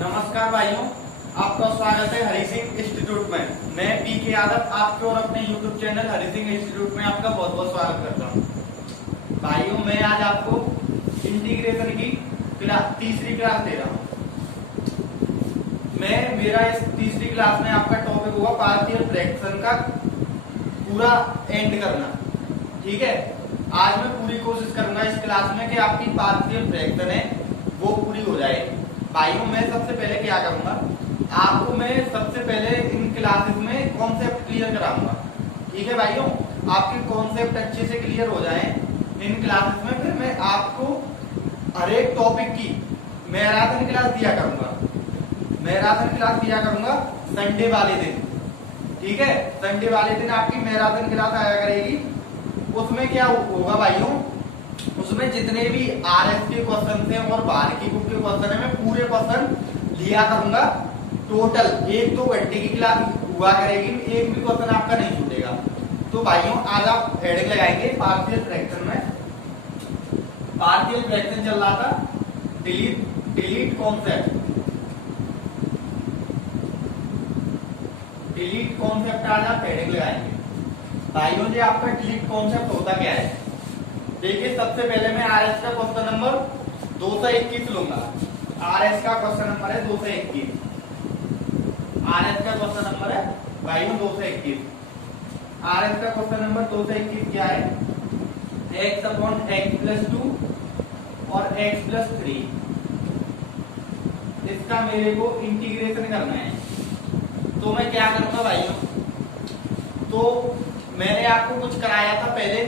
नमस्कार भाइयों, आपका स्वागत है हरि सिंह इंस्टीट्यूट में। मैं पी के यादव आपके और अपने YouTube channel Hari Singh institute में आपका बहुत बहुत स्वागत करता हूं। भाइयों, मैं आज आपको इंटीग्रेशन की तीसरी क्लास दे रहा हूं। मेरा इस तीसरी क्लास में आपका टॉपिक होगा पार्शियल फ्रैक्शन का पूरा एंड करना। ठीक है, आज मैं पूरी कोशिश करूंगा इस क्लास में कि आपकी पार्शियल फ्रैक्शन है वो पूरी हो जाए। भाइयों, मैं सबसे पहले क्या करूंगा, आपको मैं सबसे पहले इन क्लासेस में कॉन्सेप्ट क्लियर कराऊंगा। ठीक है भाइयों, आपके कॉन्सेप्ट अच्छे से क्लियर हो जाएं इन क्लासेस में, फिर मैं आपको हर एक टॉपिक की मैराथन क्लास दिया करूंगा। मैराथन क्लास दिया करूंगा संडे वाले दिन। ठीक है, संडे वाले दिन आपकी मैराथन क्लास आया करेगी। उसमें क्या होगा भाइयों, उसमें जितने भी आरएस के क्वेश्चन थे और बाहर की बुक के क्वेश्चन है, मैं पूरे क्वेश्चन लिया करूंगा। टोटल 1-2 घंटे की क्लास हुआ करेगी, एक भी क्वेश्चन आपका नहीं छूटेगा। तो भाइयों, आज आप हेडिंग लगाएंगे पार्शियल फ्रैक्शन में। पार्शियल फ्रैक्शन चल रहा था डिलीट कॉन्सेप्ट। डिलीट कॉन्सेप्ट आज आप हेडिंग लगाएंगे। भाइयों जी, आपका डिलीट कॉन्सेप्ट होता क्या है? देखिए, सबसे पहले मैं आरएस का क्वेश्चन नंबर 221 लूंगा। आरएस का क्वेश्चन नंबर है 221। आरएस का क्वेश्चन नंबर है भाइयों 221। आरएस का क्वेश्चन नंबर 221 क्या है? x अपॉन x प्लस 2 और x प्लस 3, इसका मेरे को इंटीग्रेशन करना है। तो मैं क्या करूंगा भाइयों, तो मैंने आपको कुछ कराया था पहले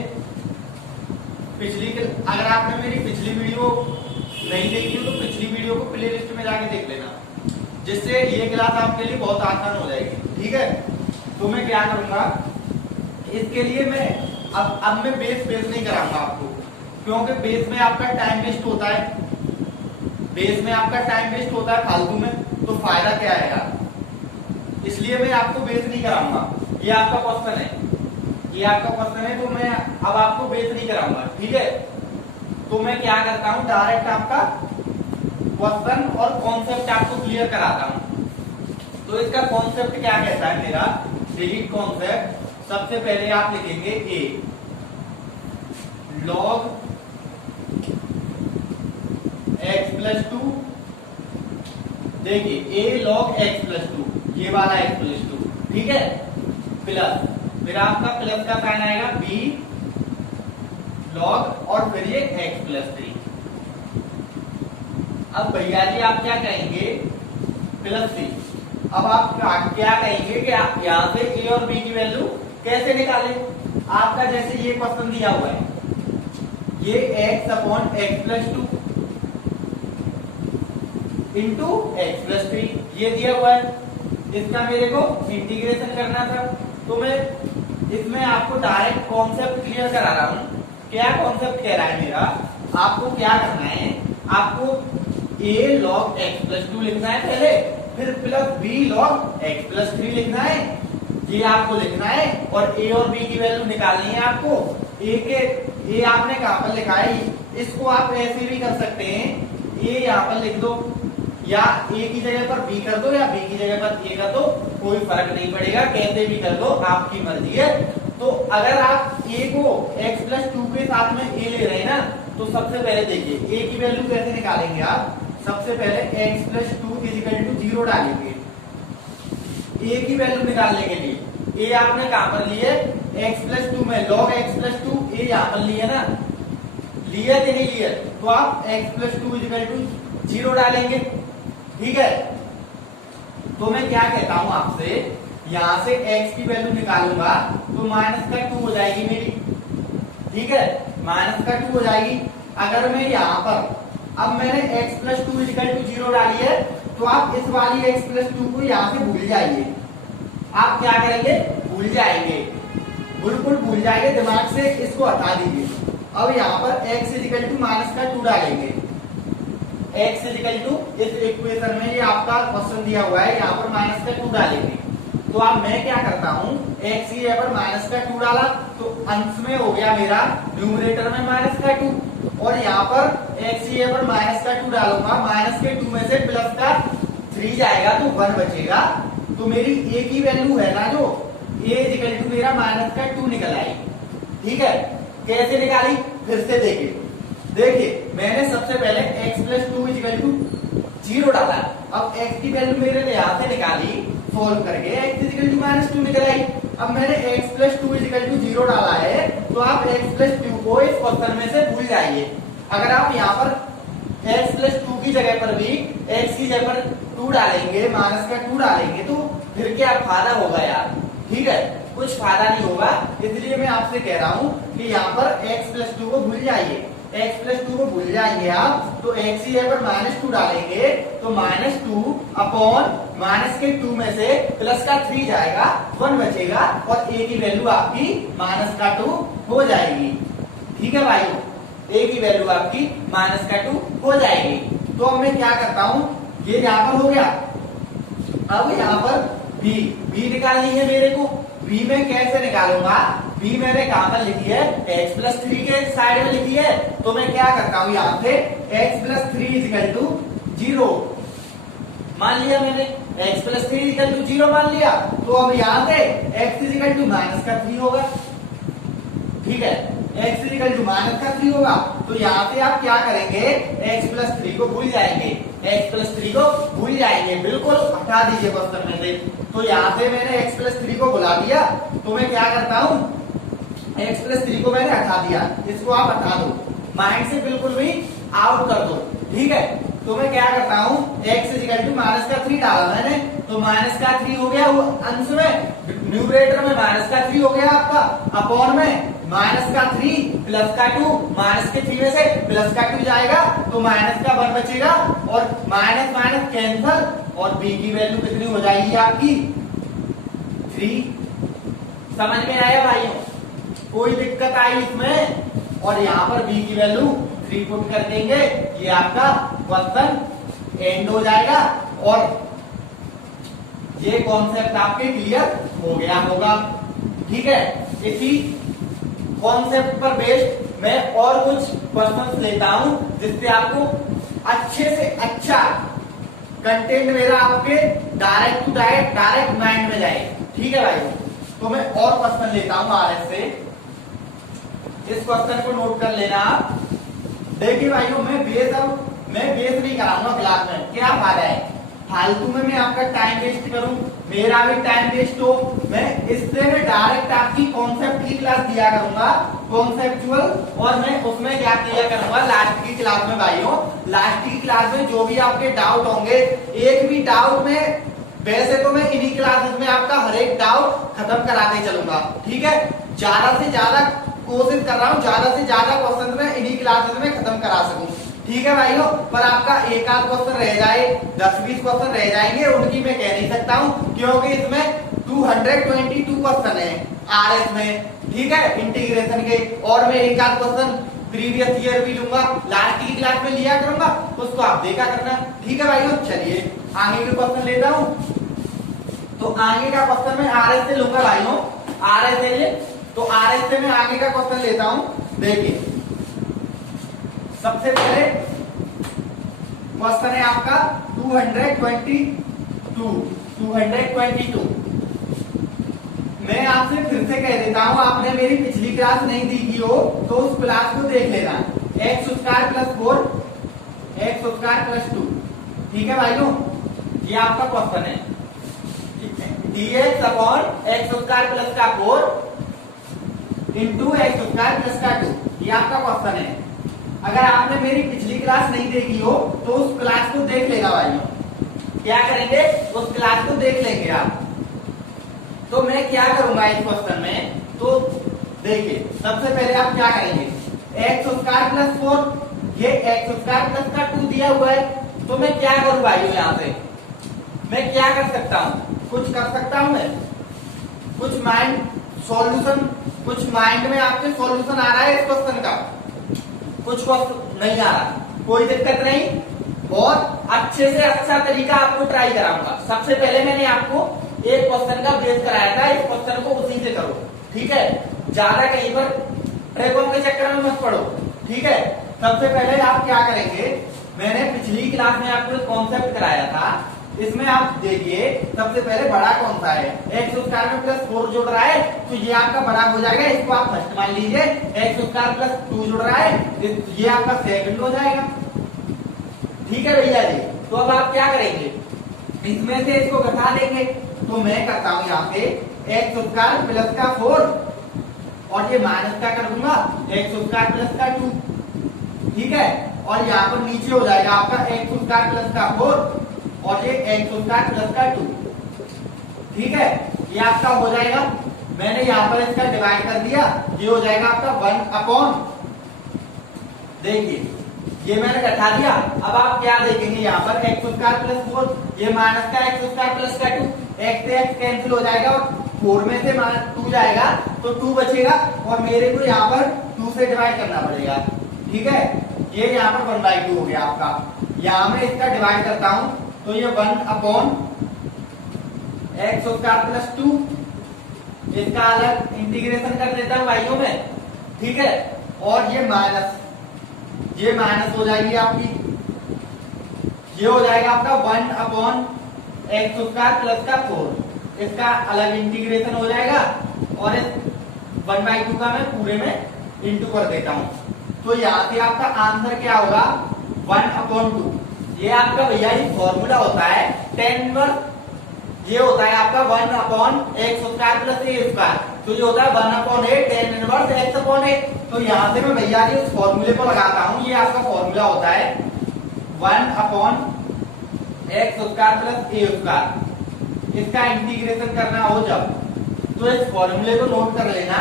अगर आपने मेरी पिछली वीडियो नहीं देखी हो तो पिछली वीडियो को प्ले लिस्ट में जाके देख लेना, जिससे ये क्लास आपके लिए बहुत आसान हो जाएगी। ठीक है, तो मैं क्या करूंगा, इसके लिए मैं अब मैं बेस नहीं कराऊंगा आपको, क्योंकि बेस में आपका टाइम वेस्ट होता है। बेस में आपका टाइम वेस्ट होता है फालतू में, तो फायदा क्या है यार, इसलिए मैं आपको बेस नहीं कराऊंगा। ये आपका क्वेश्चन है, ये आपका क्वेश्चन है, तो मैं अब आपको बेस नहीं कराऊंगा। ठीक है, तो मैं क्या करता हूं, डायरेक्ट आपका क्वेश्चन और कॉन्सेप्ट आपको क्लियर कराता हूं। तो इसका कॉन्सेप्ट क्या कहता है मेरा, डिलीट कॉन्सेप्ट। सबसे पहले आप लिखेंगे ए लॉग x प्लस 2। देखिए, ए लॉग x प्लस 2, ये वाला x प्लस 2। ठीक है, प्लस फिर आपका प्लस का साइन आएगा b लॉग और फिर ये x प्लस 3। अब भैया जी आप क्या कहेंगे, प्लस c। अब आप क्या कहेंगे कि आप यहां से a और b की वैल्यू कैसे निकालें? आपका जैसे ये क्वेश्चन दिया हुआ है, ये x upon x plus 2 into x plus 3 ये दिया हुआ है। इसका मेरे को इंटीग्रेशन करना था, तो मैं इसमें आपको डायरेक्ट कॉन्सेप्ट क्लियर करा रहा हूं। क्या कॉन्सेप्ट कह रहा है मेरा, आपको क्या करना है, आपको a log x प्लस 2 लिखना है पहले, फिर plus b log x plus 3 लिखना है, ये आपको लिखना है। और a और b की वैल्यू निकालनी है आपको। a आपने कहां पर लिखा है, इसको आप ऐसे भी कर सकते हैं, a यहां पर लिख दो, या a की जगह पर b कर दो, या b की जगह पर a कर दो, कोई फर्क नहीं पड़ेगा, कैसे भी कर दो, आपकी मर्जी है। तो अगर आप a को x प्लस 2 के साथ में a ले रहे हैं ना, तो सबसे पहले देखिए a की वैल्यू कैसे निकालेंगे आप। सबसे पहले x प्लस 2 इजिकल टू 0 डालेंगे a की वैल्यू निकालने के लिए। a आपने कहां पर लिए, x प्लस 2 में log x प्लस 2 a यहां पर लिए ना, लिया कि नहीं लिया, तो आप x प्लस 2 इजिकल टू 0 डालेंगे। ठीक है, तो मैं क्या कहता हूं आपसे, यहां से x की वैल्यू निकालूंगा तो माइनस का 2 हो जाएगी मेरी। ठीक है, माइनस का 2 हो जाएगी। अगर मैं यहां पर अब मैंने x प्लस 2 इजिकल टू 0 डाली है, तो आप इस वाली x प्लस 2 को यहां से भूल जाइए। आप क्या करेंगे, भूल जाएंगे, बिल्कुल भूल जाएंगे, दिमाग से इसको हटा दीजिए। अब यहाँ पर x इजिकल टू माइनस का 2 डालेंगे। x इजिकल टू इस इक्वेशन में ये आपका क्वेश्चन दिया हुआ है, यहाँ पर माइनस का 2 डालेंगे। तो अब मैं क्या करता हूँ, x की जगह पर माइनस का 2 डाला, तो अंश में हो गया मेरा न्यूमरेटर में माइनस का 2, और यहाँ पर x की जगह पर माइनस का 2 डालूंगा, माइनस के 2 में से प्लस का 3 जाएगा तो 1 बचेगा। तो मेरी ए की वैल्यू है ना जो ए इक्वल टू मेरा माइनस का 2 निकल आई। ठीक है, कैसे निकाली फिर से देखिए मैंने सबसे पहले x प्लस 2 इक्वल टू 0 डाला। अब x की वैल्यू मेरे ने यहां से निकाली सोल्व करके, x इक्वल टू माइनस 2 निकल आई। अब मैंने x प्लस 2 इक्वल टू 0 डाला है, तो आप x प्लस 2 को इस क्वेश्चन में से भूल जाइए। अगर आप यहाँ पर x प्लस 2 की जगह पर भी x की जगह पर 2 डालेंगे, माइनस का 2 डालेंगे, तो फिर क्या फायदा होगा यार। ठीक है, कुछ फायदा नहीं होगा। इसलिए मैं आपसे कह रहा हूं कि यहाँ पर x प्लस 2 को भूल जाइए। x प्लस 2 को भूल जाएंगे आप, तो x की जगह पर माइनस 2 डालेंगे, तो माइनस 2 अपॉन माइनस के 2 में से प्लस का 3 जाएगा, 1 बचेगा और a की वैल्यू आपकी माइनस का 2 हो जाएगी। ठीक है भाइयों, a की वैल्यू आपकी माइनस का 2 हो जाएगी। तो अब मैं क्या करता हूं, ये यहाँ पर हो गया। अब यहाँ पर b निकालनी है मेरे को। b में कैसे निकालूंगा, b मैंने कहां पर लिखी है, x प्लस 3 के साइड में लिखी है। तो मैं क्या करता हूं, यहाँ पे x प्लस 3 इक्वल टू 0 मान लिया मैंने, x प्लस 3 इक्वल टू 0 मान लिया। तो अब यहाँ से x इक्वल टू माइनस का 3 होगा। ठीक है, x इक्वल टू माइनस का 3 होगा। तो यहाँ से आप क्या करेंगे, x प्लस 3 को भूल जाएंगे, x प्लस 3 को भूल जाएंगे, बिल्कुल हटा दीजिए क्वेश्चन में से। तो यहाँ से मैंने x प्लस 3 को बुला दिया। तो मैं क्या करता हूँ, x प्लस 3 को मैंने हटा दिया, इसको आप हटा दो, माइंड से बिल्कुल भी आउट कर दो। ठीक है, तो मैं क्या करता हूँ, x इक्वल टू माइनस का 3 डाला मैंने, तो माइनस का 3 हो गया वो अंश में, न्यूमरेटर में माइनस का 3 हो गया आपका, अपॉन में माइनस का 3 प्लस का 2, माइनस के 3 में से प्लस का 2 जाएगा, तो माइनस का 1 बचेगा और माइनस माइनस कैंसल, और b की वैल्यू कितनी हो जाएगी आपकी 3। समझ में आया भाइयों, कोई दिक्कत आई इसमें। और यहाँ पर b की वैल्यू 3 पुट कर देंगे, ये आपका क्वेश्चन एंड हो जाएगा और ये कॉन्सेप्ट आपके क्लियर हो गया होगा। ठीक है, इसी कॉन्सेप्ट पर बेस्ड मैं और कुछ क्वेश्चंस लेता हूं, जिससे आपको अच्छे से अच्छा कंटेंट मेरा आपके डायरेक्ट टू डायरेक्ट माइंड में जाए। ठीक है भाई, तो मैं और क्वेश्चन लेता हूं आरएस से, इस क्वेश्चन को नोट कर लेना आप। देखिए भाइयों, मैं बेस नहीं कराऊंगा क्लास में, क्या फायदा है फालतू में मैं आपका टाइम वेस्ट करूं, मेरा भी टाइम वेस्ट हो। मैं इससे मैं डायरेक्ट आपकी कॉन्सेप्ट की क्लास दिया करूंगा, कॉन्सेप्चुअल, और मैं उसमें क्या किया करूंगा लास्ट की क्लास में भाइयों, लास्ट की क्लास में जो भी आपके डाउट होंगे, एक भी डाउट में, वैसे तो मैं इन्हीं क्लासेस में आपका हर एक डाउट खत्म कराते चलूंगा। ठीक है, ज्यादा से ज्यादा कोशिश कर रहा हूँ, ज्यादा से ज्यादा क्वेश्चन में इन्हीं क्लासेस में खत्म करा सकूं। ठीक है भाइयों, पर आपका एक आध क्वेश्चन रह जाए, 10-20 क्वेश्चन रह जाएंगे, उनकी मैं कह नहीं सकता हूँ, क्योंकि इसमें 222 क्वेश्चन है आरएस में। ठीक है, इंटीग्रेशन के, और मैं एक आध क्वेश्चन प्रीवियस ईयर भी लूंगा, लास्ट की क्लास में लिया करूंगा, उसको आप देखा करना। ठीक है भाइयों, चलिए आगे के क्वेश्चन लेता हूँ। तो आगे का क्वेश्चन मैं आरएस से लूंगा भाइयों, आरएस से, तो आरएस से मैं आगे का क्वेश्चन लेता हूँ। देखिए सबसे पहले क्वेश्चन है आपका 222। मैं आपसे फिर से कह देता हूं, आपने मेरी पिछली क्लास नहीं देखी हो तो उस क्लास को देख लेना। x square plus 4 x square plus 2। ठीक है भाइयों, ये आपका क्वेश्चन है, dx upon x square plus का 4 इंटू x स्क्वायर प्लस का 2, ये आपका क्वेश्चन है। अगर आपने मेरी पिछली क्लास नहीं देखी हो तो उस क्लास को देख लेना भाइयों। क्या करेंगे, उस क्लास को देख लेंगे आप। तो मैं क्या करूंगा इस क्वेश्चन में, तो देखिए सबसे पहले आप क्या करेंगे, एक्स स्क्वायर प्लस 4, ये एक्स स्क्वायर प्लस का 2 दिया हुआ है, तो मैं क्या करूं भाइयों, यहाँ से मैं क्या कर सकता हूं, कुछ कर सकता हूं मैं, कुछ माइंड सॉल्यूशन, कुछ माइंड में आपके सॉल्यूशन आ रहा है इस क्वेश्चन का, कुछ नहीं आ रहा, कोई दिक्कत नहीं, बहुत अच्छे से अच्छा तरीका आपको ट्राई कराऊंगा। सबसे पहले मैंने आपको एक क्वेश्चन का बेस कराया था, इस क्वेश्चन को उसी से करो। ठीक है, ज्यादा कहीं पर ट्रेकों के चक्कर में मत पड़ो। ठीक है, सबसे पहले आप क्या करेंगे, मैंने पिछली क्लास में आपको कॉन्सेप्ट कराया था इसमें आप देखिए सबसे पहले बड़ा कौन सा है, एक्स स्क्वायर में प्लस 4 जुड़ रहा है तो ये आपका बड़ा हो जाएगा, इसको आप फर्स्ट मान लीजिए। एक्स स्क्वायर प्लस 2 जुड़ रहा है ये आपका सेकंड हो जाएगा। ठीक है भैया जी। तो अब आप क्या करेंगे, इसमें से इसको घटा देंगे। तो मैं करता हूं यहाँ पे एक्स स्क्वायर प्लस का 4 और ये माइनस का कर दूंगा एक्स स्क्वायर प्लस का 2। ठीक है, और यहाँ पर नीचे हो जाएगा आपका एक्स स्क्वायर प्लस का 4 और ये एक्स स्क्वायर प्लस का 2। ठीक है, ये आपका हो जाएगा। मैंने यहाँ पर इसका डिवाइड कर दिया, ये हो जाएगा आपका 1 अपॉन, देखिए ये मैंने घटा दिया। अब आप क्या देखेंगे यहाँ पर एक्स स्क्वायर प्लस 4, ये माइनस का एक्स स्क्वायर प्लस का 2, एक्स से एक्स कैंसिल हो जाएगा और 4 में से माइनस 2 जाएगा तो 2 बचेगा और मेरे को यहाँ पर 2 से डिवाइड करना पड़ेगा। ठीक है, ये यहाँ पर 1/2 हो गया आपका। यहाँ में इसका डिवाइड करता हूं तो ये 1 अपॉन एक्स स्क्वायर प्लस 2, इसका अलग इंटीग्रेशन कर देता हूं भाइयों में। ठीक है, और ये माइनस हो जाएगी आपकी, ये हो जाएगा आपका 1 अपॉन एक्स स्क्वायर प्लस का 4, इसका अलग इंटीग्रेशन हो जाएगा और इस 1/2 का मैं पूरे में इंटू कर देता हूं। तो यहाँ से आपका आंसर क्या होगा 1 अपॉन 2। ये आपका भैया ये फॉर्मूला होता है tan इनवर्स, ये होता है आपका 1 अपॉन एक्स स्क्वायर प्लस ए स्क्वायर, तो ये होता है 1 अपॉन ए tan इनवर्स एक्स अपॉन ए। तो यहाँ से मैं भैया जी उस फॉर्मूले को लगाता हूँ, ये आपका फॉर्मूला होता है 1 अपॉन एक्स स्क्वायर प्लस ए स्क्वायर, इसका इंटीग्रेशन करना हो जब तो इस फॉर्मूले को नोट कर लेना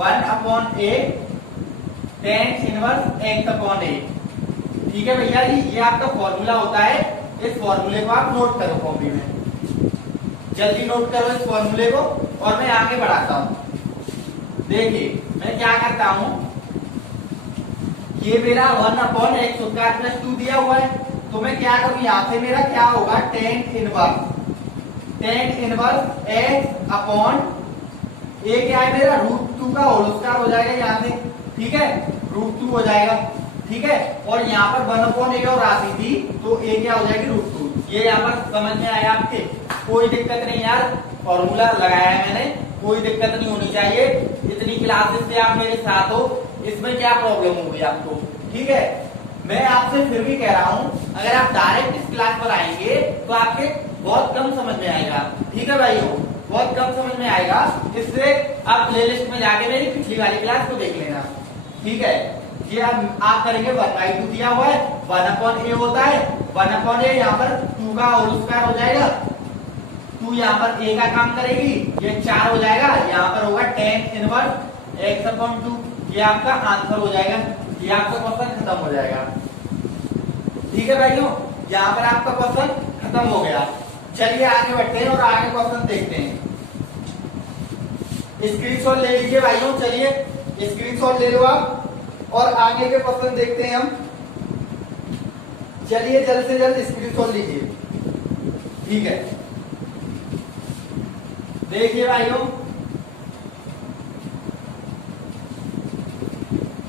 1 अपॉन ए tan इनवर्स एक्स अपॉन ए। ठीक है भैया जी, ये आपका फॉर्मूला होता है, इस फॉर्मूले को आप नोट करो कॉपी में, जल्दी नोट करो इस फॉर्मूले को और मैं आगे बढ़ाता हूं। देखिए मैं क्या करता हूं, ये मेरा 1 अपॉन एक्स स्क्वायर प्लस 2 दिया हुआ है तो मैं क्या करूं, यहां से मेरा क्या होगा tan इनवर्स एक्स अपॉन ए क्या है मेरा √2 का होल स्क्वायर हो जाएगा यहाँ से। ठीक है, √2 हो जाएगा। ठीक है, और यहाँ पर 1 अपॉन ए और राशि थी तो ए क्या हो जाएगी √2। ये यहाँ पर समझ में आया आपके, कोई दिक्कत नहीं यार, फॉर्मूला लगाया है मैंने, कोई दिक्कत नहीं होनी चाहिए। इतनी क्लासेस से आप मेरे साथ हो, इसमें क्या प्रॉब्लम होगी आपको। ठीक है, मैं आपसे फिर भी कह रहा हूं अगर आप डायरेक्ट इस क्लास पर आएंगे तो आपके बहुत कम समझ में आएगा। ठीक है भाइयों, बहुत कम समझ में आएगा, इससे आप प्लेलिस्ट में जाके मेरी पिछली वाली क्लास को देख लेना। ठीक है, ये आप करेंगे 1/2 दिया हुआ है, 1 अपॉन ए होता है, 1 अपॉन ए यहाँ पर 2 का होल स्क्वायर हो जाएगा, 2 यहाँ पर ए का काम करेगी, ये 4 हो जाएगा, यहाँ पर होगा tan इनवर्स एक्स अपॉन 2, ये आपका आंसर हो जाएगा, ये आपका क्वेश्चन खत्म हो जाएगा। ठीक है भाइयों, यहाँ पर आपका क्वेश्चन खत्म हो गया। चलिए आगे बढ़ते हैं और आगे क्वेश्चन देखते हैं। स्क्रीनशॉट ले लीजिए भाइयों, चलिए स्क्रीनशॉट ले लो आप और आगे के क्वेश्चन देखते हैं हम। चलिए जल्द से जल्द स्क्रीनशॉट लीजिए। ठीक है, देखिए भाइयों,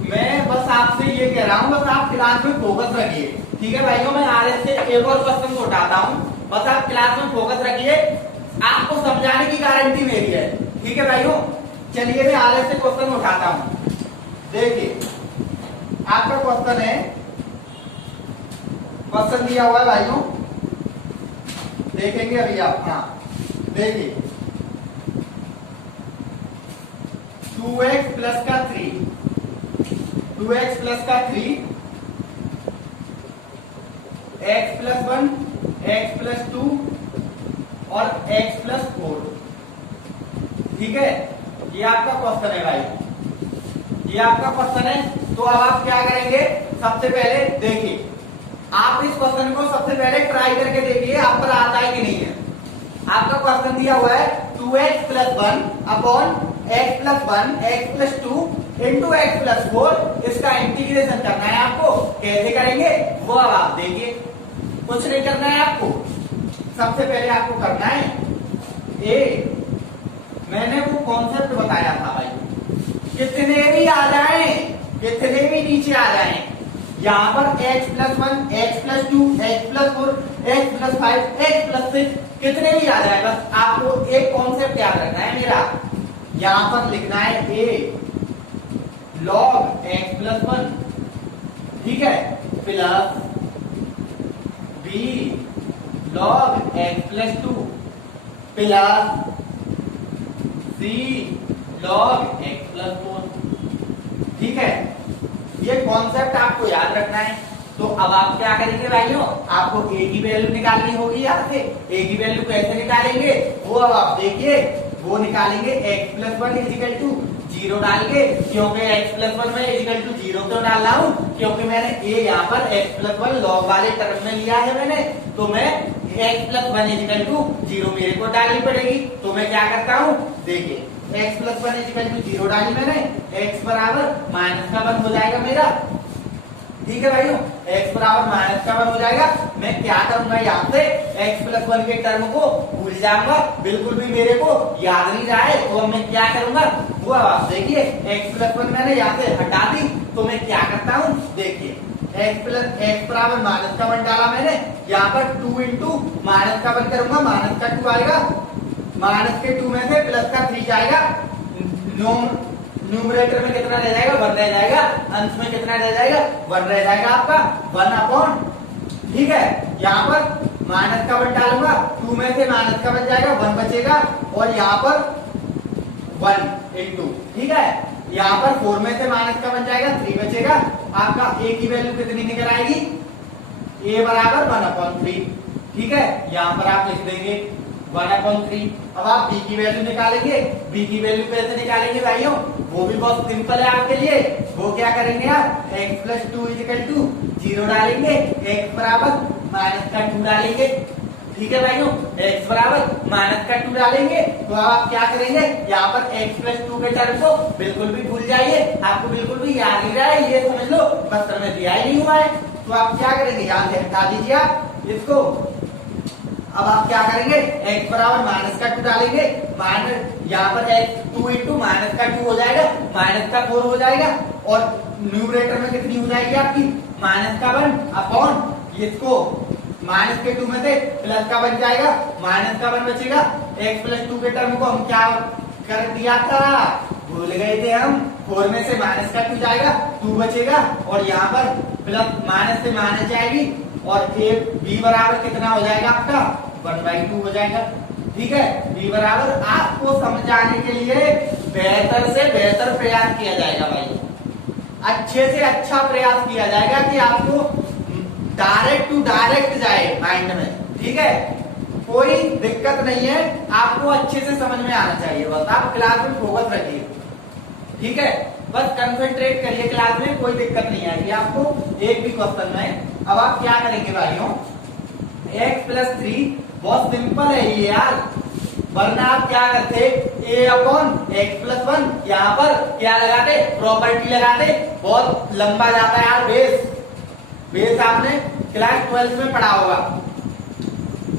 मैं बस आपसे ये कह रहा हूं, बस आप क्लास में फोकस रखिए। ठीक है भाइयों, मैं आगे से एक और क्वेश्चन को उठाता हूं, बस आप क्लास में फोकस रखिए, आपको समझाने की गारंटी मेरी है। ठीक है भाइयों, चलिए मैं आगे से क्वेश्चन उठाता हूं। देखिए आपका क्वेश्चन है, क्वेश्चन दिया हुआ है भाइयों, देखेंगे अभी आप। हाँ देखिए 2x प्लस का 3, 2x प्लस का 3, x प्लस 1, x प्लस 2 और x प्लस 4। ठीक है, ये आपका क्वेश्चन है भाई, ये आपका क्वेश्चन है। तो अब आप क्या करेंगे, सबसे पहले देखिए, आप इस क्वेश्चन को सबसे पहले ट्राई करके देखिए आप पर आता है कि नहीं है। आपका क्वेश्चन दिया हुआ है 2x plus 1 upon x plus 1 x plus 2 into x plus 4, इसका इंटीग्रेशन करना है आपको। कैसे करेंगे वो अब आप देखिए, कुछ नहीं करना है आपको, सबसे पहले आपको करना है ए, मैंने वो कॉन्सेप्ट बताया था भाई, कितने भी आ जाएं, कितने भी नीचे आ जाएं, यहाँ पर x plus 1, x plus 2, x plus 4, x plus 5, x plus 6 कितने भी आ जाए, बस आपको एक कॉन्सेप्ट याद रखना है मेरा। यहाँ पर लिखना है a log x प्लस 1, ठीक है, plus b log x plus 2 plus c log x plus 4, ठीक है। ये कॉन्सेप्ट आपको याद रखना है। तो अब आप क्या करेंगे भाइयों, आपको a की वैल्यू निकालनी होगी। यहाँ से a की वैल्यू कैसे निकालेंगे वो अब आप देखिए, वो निकालेंगे x प्लस 1 इजिकल टू 0 डाल के, क्योंकि x प्लस 1 में इजिकल टू 0 क्यों डाल रहा हूँ, क्योंकि मैंने a यहाँ पर x प्लस 1 लॉग वाले टर्म में लिया है मैंने, तो मैं x प्लस 1 इजिकल टू 0 मेरे को डालनी पड़ेगी। तो मैं क्या करता हूँ, देखिए x प्लस 1 इजिकल टू 0 डाली मैंने, x बराबर माइनस का 1 हो जाएगा मेरा, ठीक है भाइयों, x बराबर माइनस का 1 हो जाएगा। मैं क्या करूंगा, यहाँ से x प्लस 1 के टर्म को भूल जाऊंगा, बिल्कुल भी मेरे को याद नहीं रहा है, तो अब मैं क्या करूंगा वो आप देखिए, x प्लस 1 मैंने यहाँ से हटा दी, तो मैं क्या करता हूँ देखिए, x बराबर माइनस का 1 डाला मैंने, यहाँ पर 2 इंटू माइनस का 1 करूंगा, माइनस का 2 आएगा, माइनस के 2 में से प्लस का 3 जाएगा, न्यूमरेटर में कितना रह जाएगा, 1 रह जाएगा, अंश में कितना रह जाएगा, 1 रह जाएगा आपका 1 अपॉन, ठीक है। यहाँ पर माइनस का 1 डालूंगा, 2 में से माइनस का 1 जाएगा, 1 बचेगा, और यहाँ पर 1 इंटू, ठीक है, यहाँ पर 4 में से माइनस का 1 जाएगा, 3 बचेगा, आपका a की वैल्यू कितनी निकल आएगी, a बराबर 1 अपॉन 3, ठीक है। यहाँ पर आप लिख देंगे 1 अपॉन 3। अब आप b की वैल्यू निकालेंगे, b की वैल्यू कैसे निकालेंगे भाइयों, वो भी बहुत सिंपल है आपके लिए। वो क्या करेंगे आप, x प्लस 2 इजिकल टू 0 डालेंगे, x बराबर माइनस का 2 डालेंगे, ठीक है भाइयों, x बराबर माइनस का 2 डालेंगे। तो अब आप क्या करेंगे, यहाँ पर x प्लस 2 के टर्म को बिल्कुल भी भूल जाइए, आपको बिल्कुल भी याद नहीं रहा है, ये समझ लो पत्र में दिया ही नहीं हुआ है। तो आप क्या करेंगे, यहाँ से हटा दीजिए आप इसको। अब आप क्या करेंगे, x बराबर माइनस का 2 डालेंगे, माइनस यहाँ पर x 2 इंटू माइनस का 2 हो जाएगा, माइनस का 4 हो जाएगा, और न्यूमरेटर में कितनी हो जाएगी आपकी, माइनस का 1 अपॉन इसको माइनस के 2 में से प्लस का 1 जाएगा, माइनस का 1 बचेगा। x प्लस 2 के टर्म को हम क्या कर दिया था, भूल गए थे हम, 4 में से माइनस का 2 जाएगा, 2 बचेगा, और यहाँ पर प्लस माइनस से माइनस जाएगी, और b बराबर कितना हो जाएगा आपका 1/2 हो जाएगा, ठीक है। b बराबर, आपको समझाने के लिए बेहतर से बेहतर प्रयास किया जाएगा भाई, अच्छे से अच्छा प्रयास किया जाएगा कि आपको डायरेक्ट टू डायरेक्ट जाए माइंड में, ठीक है, कोई दिक्कत नहीं है, आपको अच्छे से समझ में आना चाहिए, बस आप क्लास में फोकस रखिए, ठीक है, बस कंसंट्रेट करिए क्लास में, कोई दिक्कत नहीं आएगी आपको एक भी क्वेश्चन में। अब आप क्या करेंगे भाइयों, x प्लस 3 बहुत सिंपल है ये यार, वरना आप क्या करते, a अपॉन x प्लस 1, यहाँ पर क्या लगाते, प्रॉपर्टी लगाते, बहुत लंबा जाता है यार, बेस आपने क्लास 12 में पढ़ा होगा,